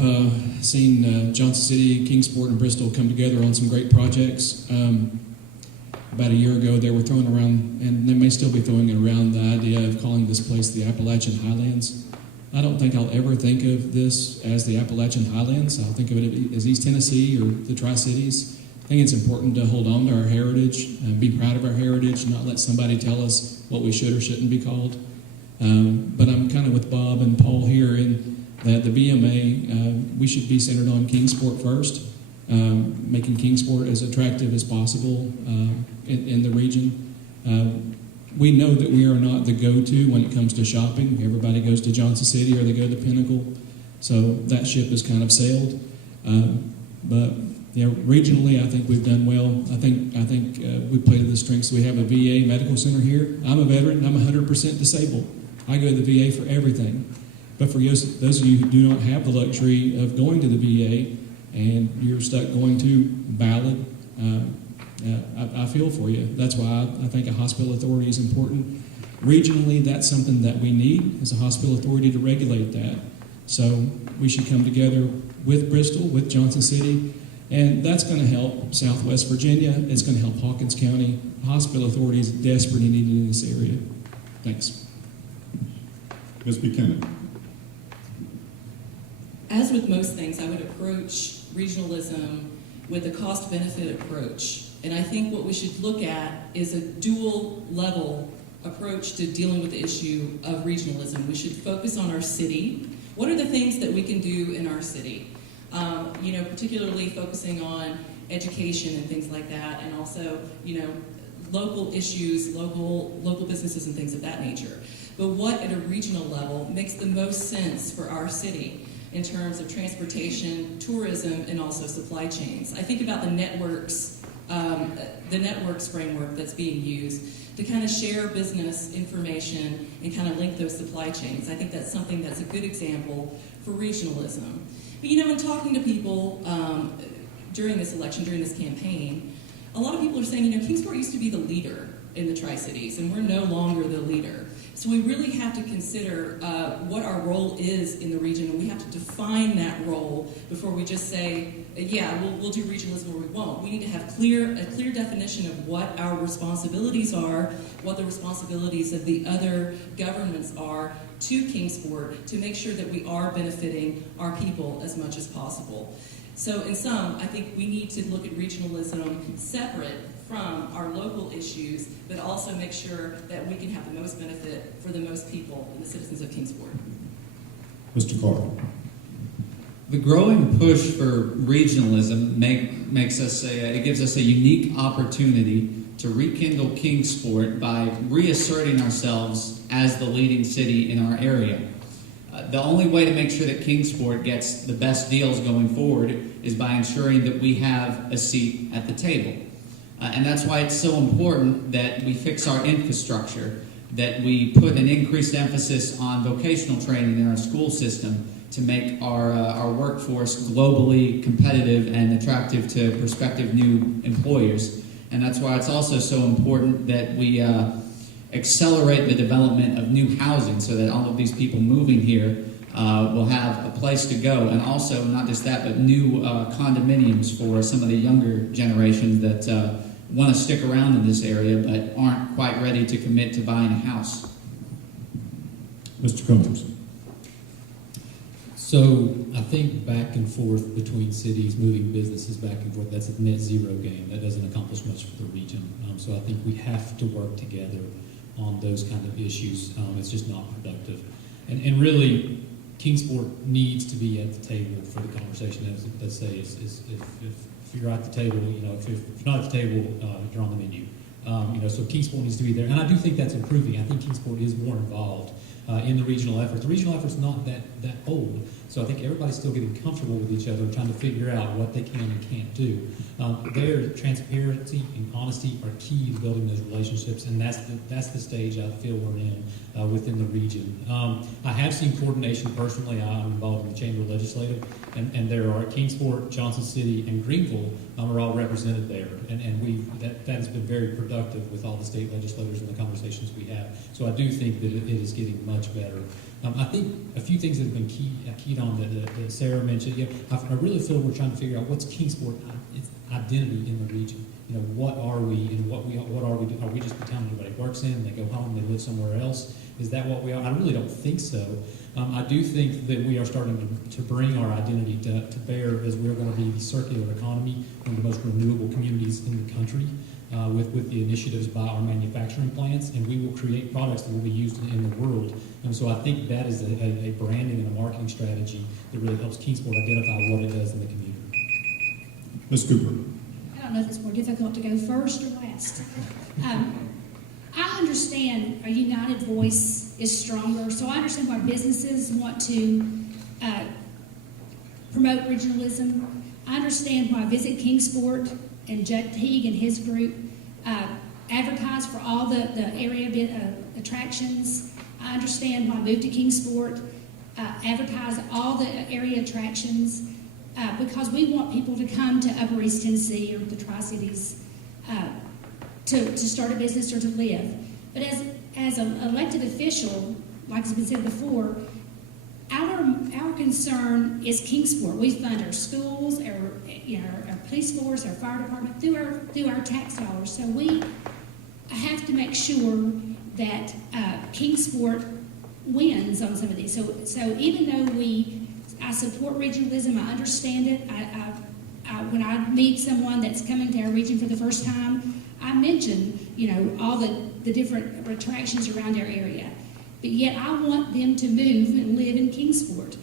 seen Johnson City, Kingsport, and Bristol come together on some great projects. About a year ago, they were throwing around, and they may still be throwing it around, the idea of calling this place the Appalachian Highlands. I don't think I'll ever think of this as the Appalachian Highlands. I'll think of it as East Tennessee or the Tri-Cities. I think it's important to hold on to our heritage and be proud of our heritage, not let somebody tell us what we should or shouldn't be called. But I'm kind of with Bob and Paul here in that the BMA, we should be centered on Kingsport first, making Kingsport as attractive as possible in the region. We know that we are not the go-to when it comes to shopping. Everybody goes to Johnson City or they go to Pinnacle. So that ship has kind of sailed. But regionally, I think we've done well. I think we play to the strengths. We have a VA medical center here. I'm a veteran. I'm 100% disabled. I go to the VA for everything. But for those of you who do not have the luxury of going to the VA and you're stuck going to Ballard, I feel for you. That's why I think a hospital authority is important. Regionally, that's something that we need as a hospital authority to regulate that. So we should come together with Bristol, with Johnson City, and that's going to help Southwest Virginia. It's going to help Hawkins County. Hospital authority is desperately needed in this area. Thanks. Ms. Buchanan. As with most things, I would approach regionalism with a cost-benefit approach. And I think what we should look at is a dual-level approach to dealing with the issue of regionalism. We should focus on our city. What are the things that we can do in our city? Particularly focusing on education and things like that, and also, local issues, local businesses and things of that nature. But what at a regional level makes the most sense for our city in terms of transportation, tourism, and also supply chains? I think about the networks framework that's being used to kind of share business information and kind of link those supply chains. I think that's something that's a good example for regionalism. But in talking to people during this election, during this campaign, a lot of people are saying, Kingsport used to be the leader in the Tri-Cities, and we're no longer the leader. So we really have to consider what our role is in the region, and we have to define that role before we just say, we'll do regionalism or we won't. We need to have a clear definition of what our responsibilities are, what the responsibilities of the other governments are to Kingsport, to make sure that we are benefiting our people as much as possible. So in sum, I think we need to look at regionalism separate from our local issues, but also make sure that we can have the most benefit for the most people and the citizens of Kingsport. Mr. Carr. The growing push for regionalism gives us a unique opportunity to rekindle Kingsport by reasserting ourselves as the leading city in our area. The only way to make sure that Kingsport gets the best deals going forward is by ensuring that we have a seat at the table. And that's why it's so important that we fix our infrastructure, that we put an increased emphasis on vocational training in our school system to make our workforce globally competitive and attractive to prospective new employers. And that's why it's also so important that we accelerate the development of new housing so that all of these people moving here will have a place to go. And also, not just that, but new condominiums for some of the younger generations that want to stick around in this area but aren't quite ready to commit to buying a house. Mr. Combs. So I think back and forth between cities, moving businesses back and forth, that's a net zero game. That doesn't accomplish much for the region. So I think we have to work together on those kind of issues. It's just not productive. And really, Kingsport needs to be at the table for the conversation. Let's say if you're at the table, if you're not at the table, you're on the menu. So Kingsport needs to be there. And I do think that's improving. I think Kingsport is more involved in the regional effort. The regional effort's not that old, so I think everybody's still getting comfortable with each other and trying to figure out what they can and can't do. Their transparency and honesty are key to building those relationships, and that's the stage I feel we're in within the region. I have seen coordination personally. I'm involved in the Chamber Legislative, and there are Kingsport, Johnson City, and Greenville are all represented there, and that has been very productive with all the state legislators and the conversations we have. So I do think that it is getting much better. I think a few things that have been keyed on that Sarah mentioned. Yeah, I really feel we're trying to figure out what's Kingsport its identity in the region. You know, what are we and what are we doing? Are we just the town everybody works in, they go home, they live somewhere else? Is that what we are? I really don't think so. I do think that we are starting to bring our identity to bear, as we're going to be the circular economy, one of the most renewable communities in the country, with the initiatives by our manufacturing plants, and we will create products that will be used in the world. And so I think that is a branding and a marketing strategy that really helps Kingsport identify what it does in the community. Ms. Cooper. I don't know if it's more difficult to go first or last. I understand a united voice is stronger, so I understand why businesses want to promote regionalism. I understand why Visit Kingsport and Judd Teague and his group advertise for all the area attractions. I understand why Move to Kingsport advertise all the area attractions because we want people to come to Upper East Tennessee or the Tri-Cities to start a business or to live. But as an elected official, like has been said before, our concern is Kingsport. We fund our schools, our police force, our fire department through our tax dollars. So we have to make sure that Kingsport wins on some of these. So even though I support regionalism, I understand it. When I meet someone that's coming to our region for the first time, I mention, all the different attractions around our area. But yet I want them to move and live in Kingsport.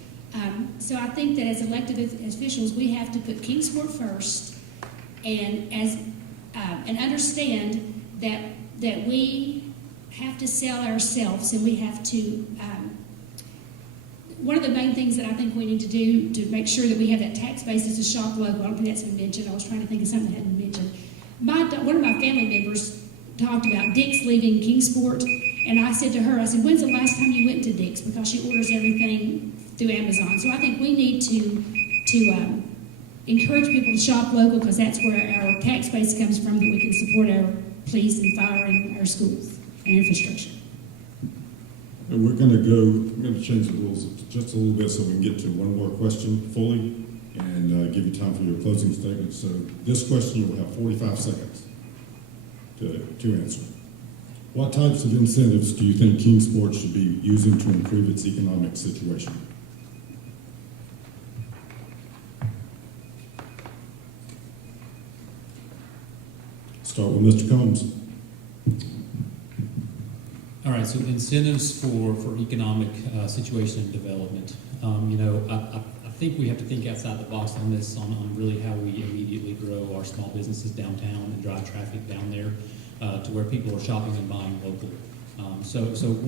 So I think that as elected officials, we have to put Kingsport first and understand that we have to sell ourselves, and we have to one of the main things that I think we need to do to make sure that we have that tax base is to shop local. I don't think that's been mentioned. I was trying to think of something that hadn't been mentioned. One of my family members talked about Dick's leaving Kingsport, and I said to her, when's the last time you went to Dick's? Because she orders everything through Amazon. So I think we need to encourage people to shop local, because that's where our tax base comes from, that we can support our police and fire and our schools and infrastructure. And we're going to change the rules just a little bit so we can get to one more question fully and give you time for your closing statement. So this question, you'll have 45 seconds to answer. What types of incentives do you think Kingsport should be using to improve its economic situation? Start with Mr. Combs. All right, so incentives for economic situation and development. I think we have to think outside the box on this, on really how we immediately grow our small businesses downtown and drive traffic down there to where people are shopping and buying local. So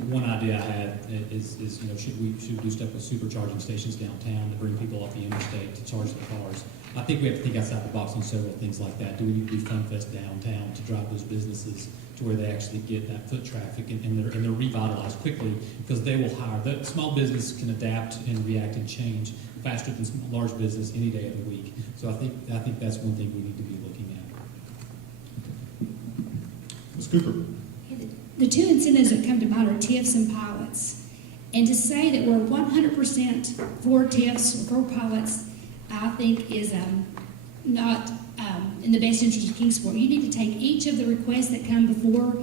one idea I had is should we do stuff with supercharging stations downtown to bring people off the interstate to charge their cars? I think we have to think outside the box on several things like that. Do we need to do Fun Fest downtown to drive those businesses to where they actually get that foot traffic and they're revitalized quickly, because they will hire. The small business can adapt and react and change faster than large business any day of the week. So I think that's one thing we need to be looking at. Ms. Cooper. The two incentives that come to mind are TIFs and pilots. And to say that we're 100% for TIFs or for pilots, I think is not in the best interest of Kingsport. You need to take each of the requests that come before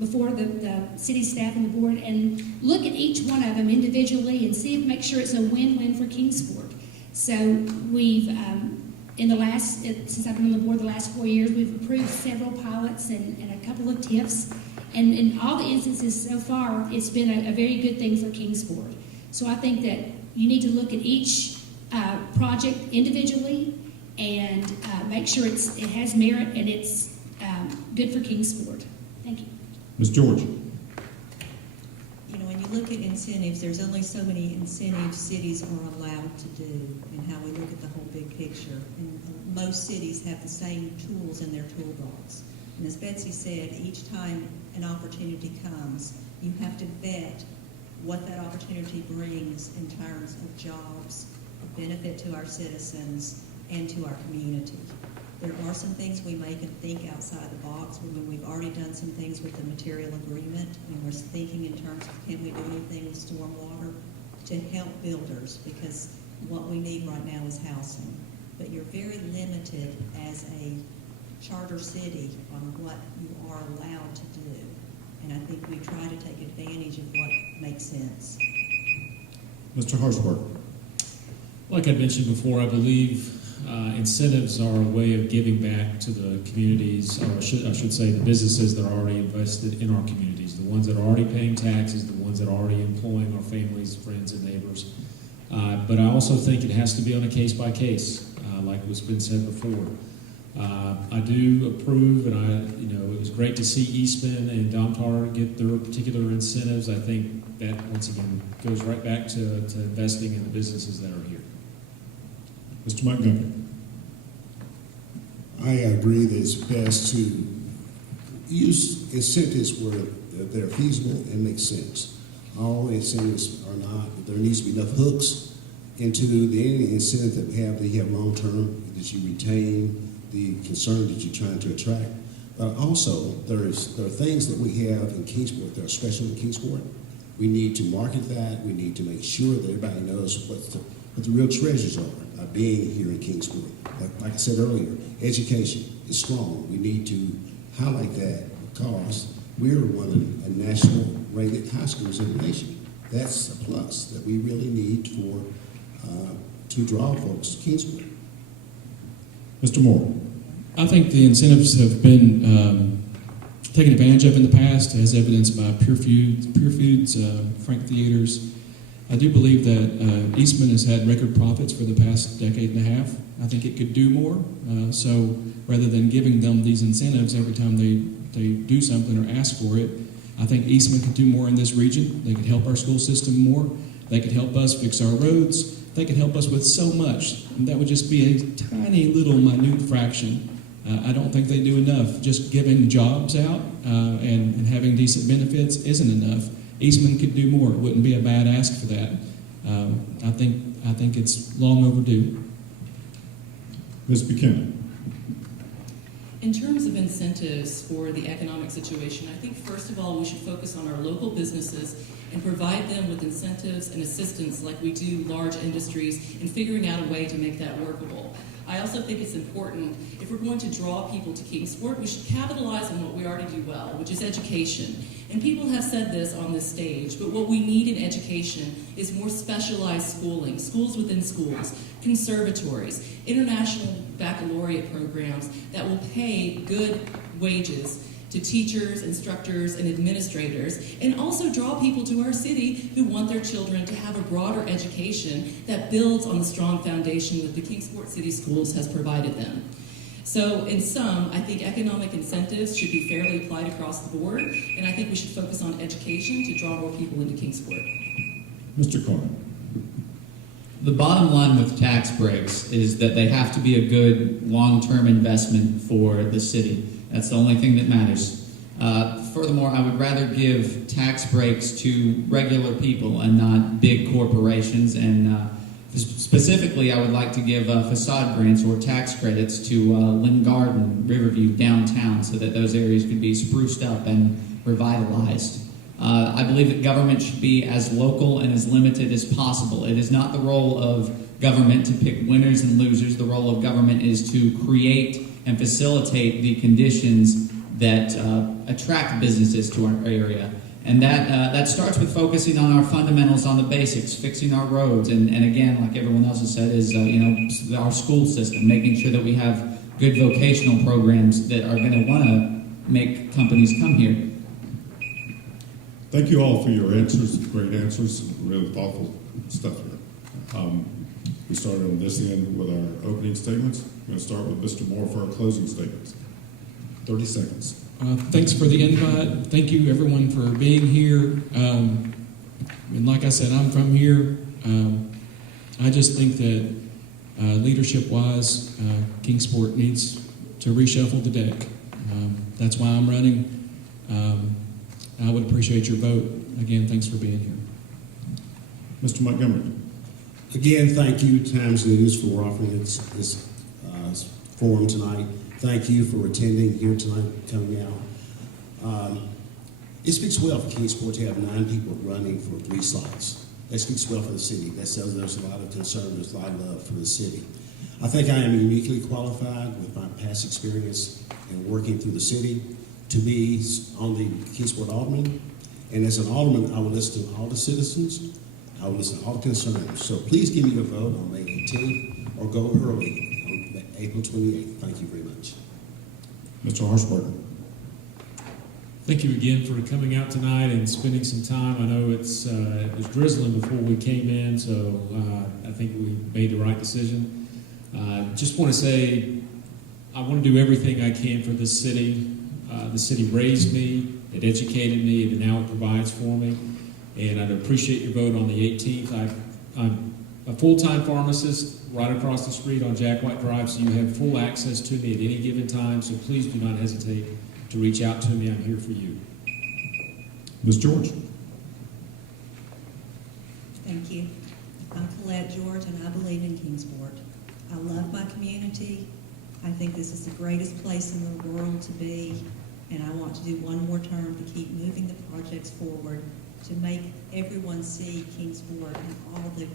the city staff and the board and look at each one of them individually and make sure it's a win-win for Kingsport. So we've, since I've been on the board the last 4 years, we've approved several pilots and a couple of TIFs. And in all the instances so far, it's been a very good thing for Kingsport. So I think that you need to look at each project individually and make sure it has merit and it's good for Kingsport. Thank you. Ms. George. When you look at incentives, there's only so many incentives cities are allowed to do, and how we look at the whole big picture. And most cities have the same tools in their toolbox. And as Betsy said, each time an opportunity comes, you have to vet what that opportunity brings in terms of jobs, a benefit to our citizens, and to our community. There are some things we may can think outside the box. We've already done some things with the material agreement, and we're thinking in terms of can we do anything with stormwater to help builders, because what we need right now is housing. But you're very limited as a charter city on what you are allowed to do. And I think we try to take advantage of what makes sense. Mr. Harshbarger. Like I mentioned before, I believe incentives are a way of giving back to the communities, or I should say the businesses that are already invested in our communities, the ones that are already paying taxes, the ones that are already employing our families, friends, and neighbors. But I also think it has to be on a case-by-case, like what's been said before. I do approve, and it was great to see Eastman and Domtar get their particular incentives. I think that, once again, goes right back to investing in the businesses that are here. Mr. Montgomery. I agree that it's best to use incentives where they're feasible and make sense. All incentives are not, but there needs to be enough hooks into any incentive that we have, that you have long term, that you retain the concern that you're trying to attract. But also, there are things that we have in Kingsport that are special in Kingsport. We need to market that. We need to make sure that everybody knows what the real treasures are by being here in Kingsport. Like I said earlier, education is strong. We need to highlight that because we're one of the national rated high schools in the nation. That's a plus that we really need to draw folks to Kingsport. Mr. Moore. I think the incentives have been taken advantage of in the past, as evidenced by Pure Foods, Frank Theaters. I do believe that Eastman has had record profits for the past decade and a half. I think it could do more. So rather than giving them these incentives every time they do something or ask for it, I think Eastman could do more in this region. They could help our school system more. They could help us fix our roads. They could help us with so much. And that would just be a tiny little minute fraction. I don't think they do enough. Just giving jobs out and having decent benefits isn't enough. Eastman could do more. It wouldn't be a bad ask for that. I think it's long overdue. Ms. Buchanan. In terms of incentives for the economic situation, I think first of all we should focus on our local businesses and provide them with incentives and assistance like we do large industries in figuring out a way to make that workable. I also think it's important, if we're going to draw people to Kingsport, we should capitalize on what we already do well, which is education. And people have said this on this stage, but what we need in education is more specialized schooling, schools within schools, conservatories, international baccalaureate programs that will pay good wages to teachers, instructors, and administrators, and also draw people to our city who want their children to have a broader education that builds on the strong foundation that the Kingsport City Schools has provided them. So in sum, I think economic incentives should be fairly applied across the board, and I think we should focus on education to draw more people into Kingsport. Mr. Carr. The bottom line with tax breaks is that they have to be a good long-term investment for the city. That's the only thing that matters. Furthermore, I would rather give tax breaks to regular people and not big corporations. And specifically, I would like to give facade grants or tax credits to Lynn Garden, Riverview, downtown, so that those areas could be spruced up and revitalized. I believe that government should be as local and as limited as possible. It is not the role of government to pick winners and losers. The role of government is to create and facilitate the conditions that attract businesses to our area. And that starts with focusing on our fundamentals, on the basics, fixing our roads, and again, like everyone else has said, is our school system, making sure that we have good vocational programs that are going to want to make companies come here. Thank you all for your answers, great answers, really thoughtful stuff here. We started on this end with our opening statements. I'm going to start with Mr. Moore for our closing statements. 30 seconds. Thanks for the invite. Thank you, everyone, for being here. And like I said, I'm from here. I just think that leadership-wise, Kingsport needs to reshuffle the deck. That's why I'm running. I would appreciate your vote. Again, thanks for being here. Mr. Montgomery. Again, thank you, Times News, for offering this forum tonight. Thank you for attending here tonight, coming out. It speaks well for Kingsport to have 9 people running for 3 slots. That speaks well for the city. That says there's a lot of concern, there's a lot of love for the city. I think I am uniquely qualified with my past experience in working through the city to be on the Kingsport Alderman. And as an alderman, I will listen to all the citizens. I will listen to all the concerns. So please give me your vote on May 18th or go early on April 28th. Thank you very much. Mr. Harshbarger. Thank you again for coming out tonight and spending some time. I know it was drizzling before we came in, so I think we made the right decision. Just want to say I want to do everything I can for this city. The city raised me, it educated me, and now it provides for me. And I'd appreciate your vote on the 18th. I'm a full-time pharmacist right across the street on Jack White Drive, so you have full access to me at any given time, so please do not hesitate to reach out to me. I'm here for you. Ms. George. Thank you. I'm Colette George, and I believe in Kingsport. I love my community. I think this is the greatest place in the world to be, and I want to do one more term to keep moving the projects forward, to make everyone see Kingsport and all the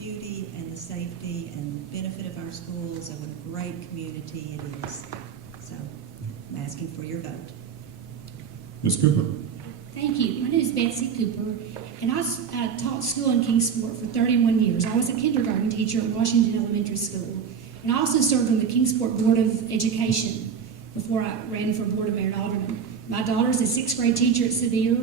beauty and the safety and benefit of our schools and what a great community it is. So I'm asking for your vote. Ms. Cooper. Thank you. My name is Betsy Cooper, and I taught school in Kingsport for 31 years. I was a kindergarten teacher at Washington Elementary School, and I also served on the Kingsport Board of Education before I ran for Board of Mayor and Alderman. My daughter's a 6th grade teacher at Sevier.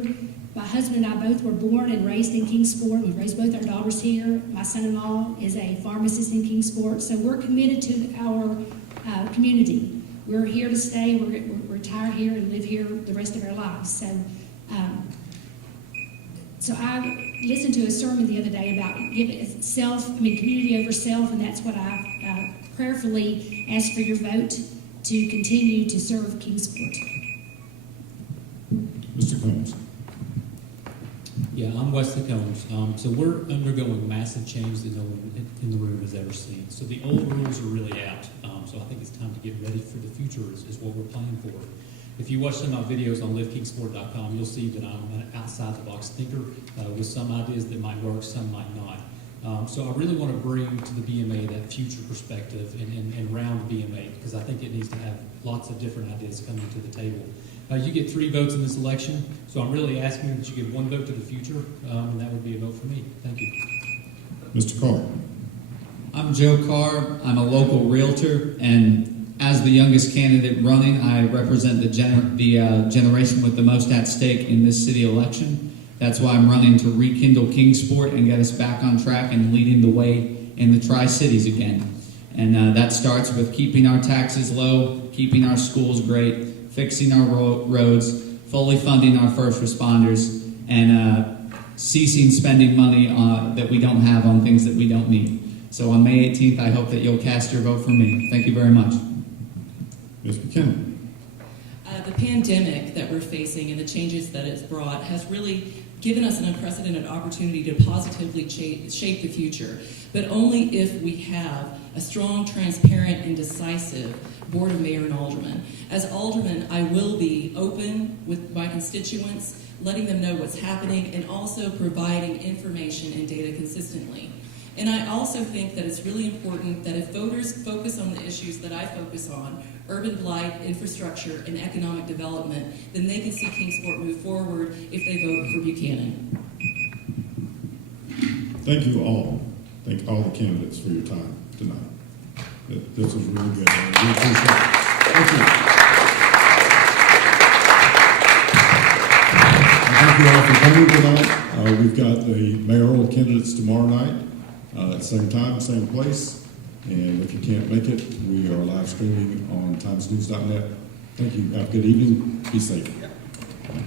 My husband and I both were born and raised in Kingsport. We raised both our daughters here. My son-in-law is a pharmacist in Kingsport, so we're committed to our community. We're here to stay. We're retire here and live here the rest of our lives. So I listened to a sermon the other day about community over self, and that's what I prayerfully ask for your vote to continue to serve Kingsport. Mr. Combs. Yeah, I'm Wes Combs. So we're undergoing massive change that no one in the room has ever seen. So the old rules are really out. So I think it's time to get ready for the future is what we're planning for. If you watch some of my videos on livekingsport.com, you'll see that I'm an outside-the-box thinker with some ideas that might work, some might not. So I really want to bring to the BMA that future perspective and round BMA, because I think it needs to have lots of different ideas coming to the table. You get 3 votes in this election, so I'm really asking that you give 1 vote to the future, and that would be a vote for me. Thank you. Mr. Carr. I'm Joe Carr. I'm a local realtor, and as the youngest candidate running, I represent the generation with the most at stake in this city election. That's why I'm running to rekindle Kingsport and get us back on track and leading the way in the Tri-Cities again. And that starts with keeping our taxes low, keeping our schools great, fixing our roads, fully funding our first responders, and ceasing spending money that we don't have on things that we don't need. So on May 18th, I hope that you'll cast your vote for me. Thank you very much. Ms. Buchanan. The pandemic that we're facing and the changes that it's brought has really given us an unprecedented opportunity to positively shape the future, but only if we have a strong, transparent, and decisive Board of Mayor and Aldermen. As Alderman, I will be open with my constituents, letting them know what's happening, and also providing information and data consistently. And I also think that it's really important that if voters focus on the issues that I focus on, urban blight, infrastructure, and economic development, then they can see Kingsport move forward if they vote for Buchanan. Thank you all. Thank all the candidates for your time tonight. This was really good. I really appreciate it. Thank you. Thank you all for coming tonight. We've got the mayoral candidates tomorrow night at the same time, same place. And if you can't make it, we are live streaming on timesnews.net. Thank you. Have a good evening. Be safe. Right.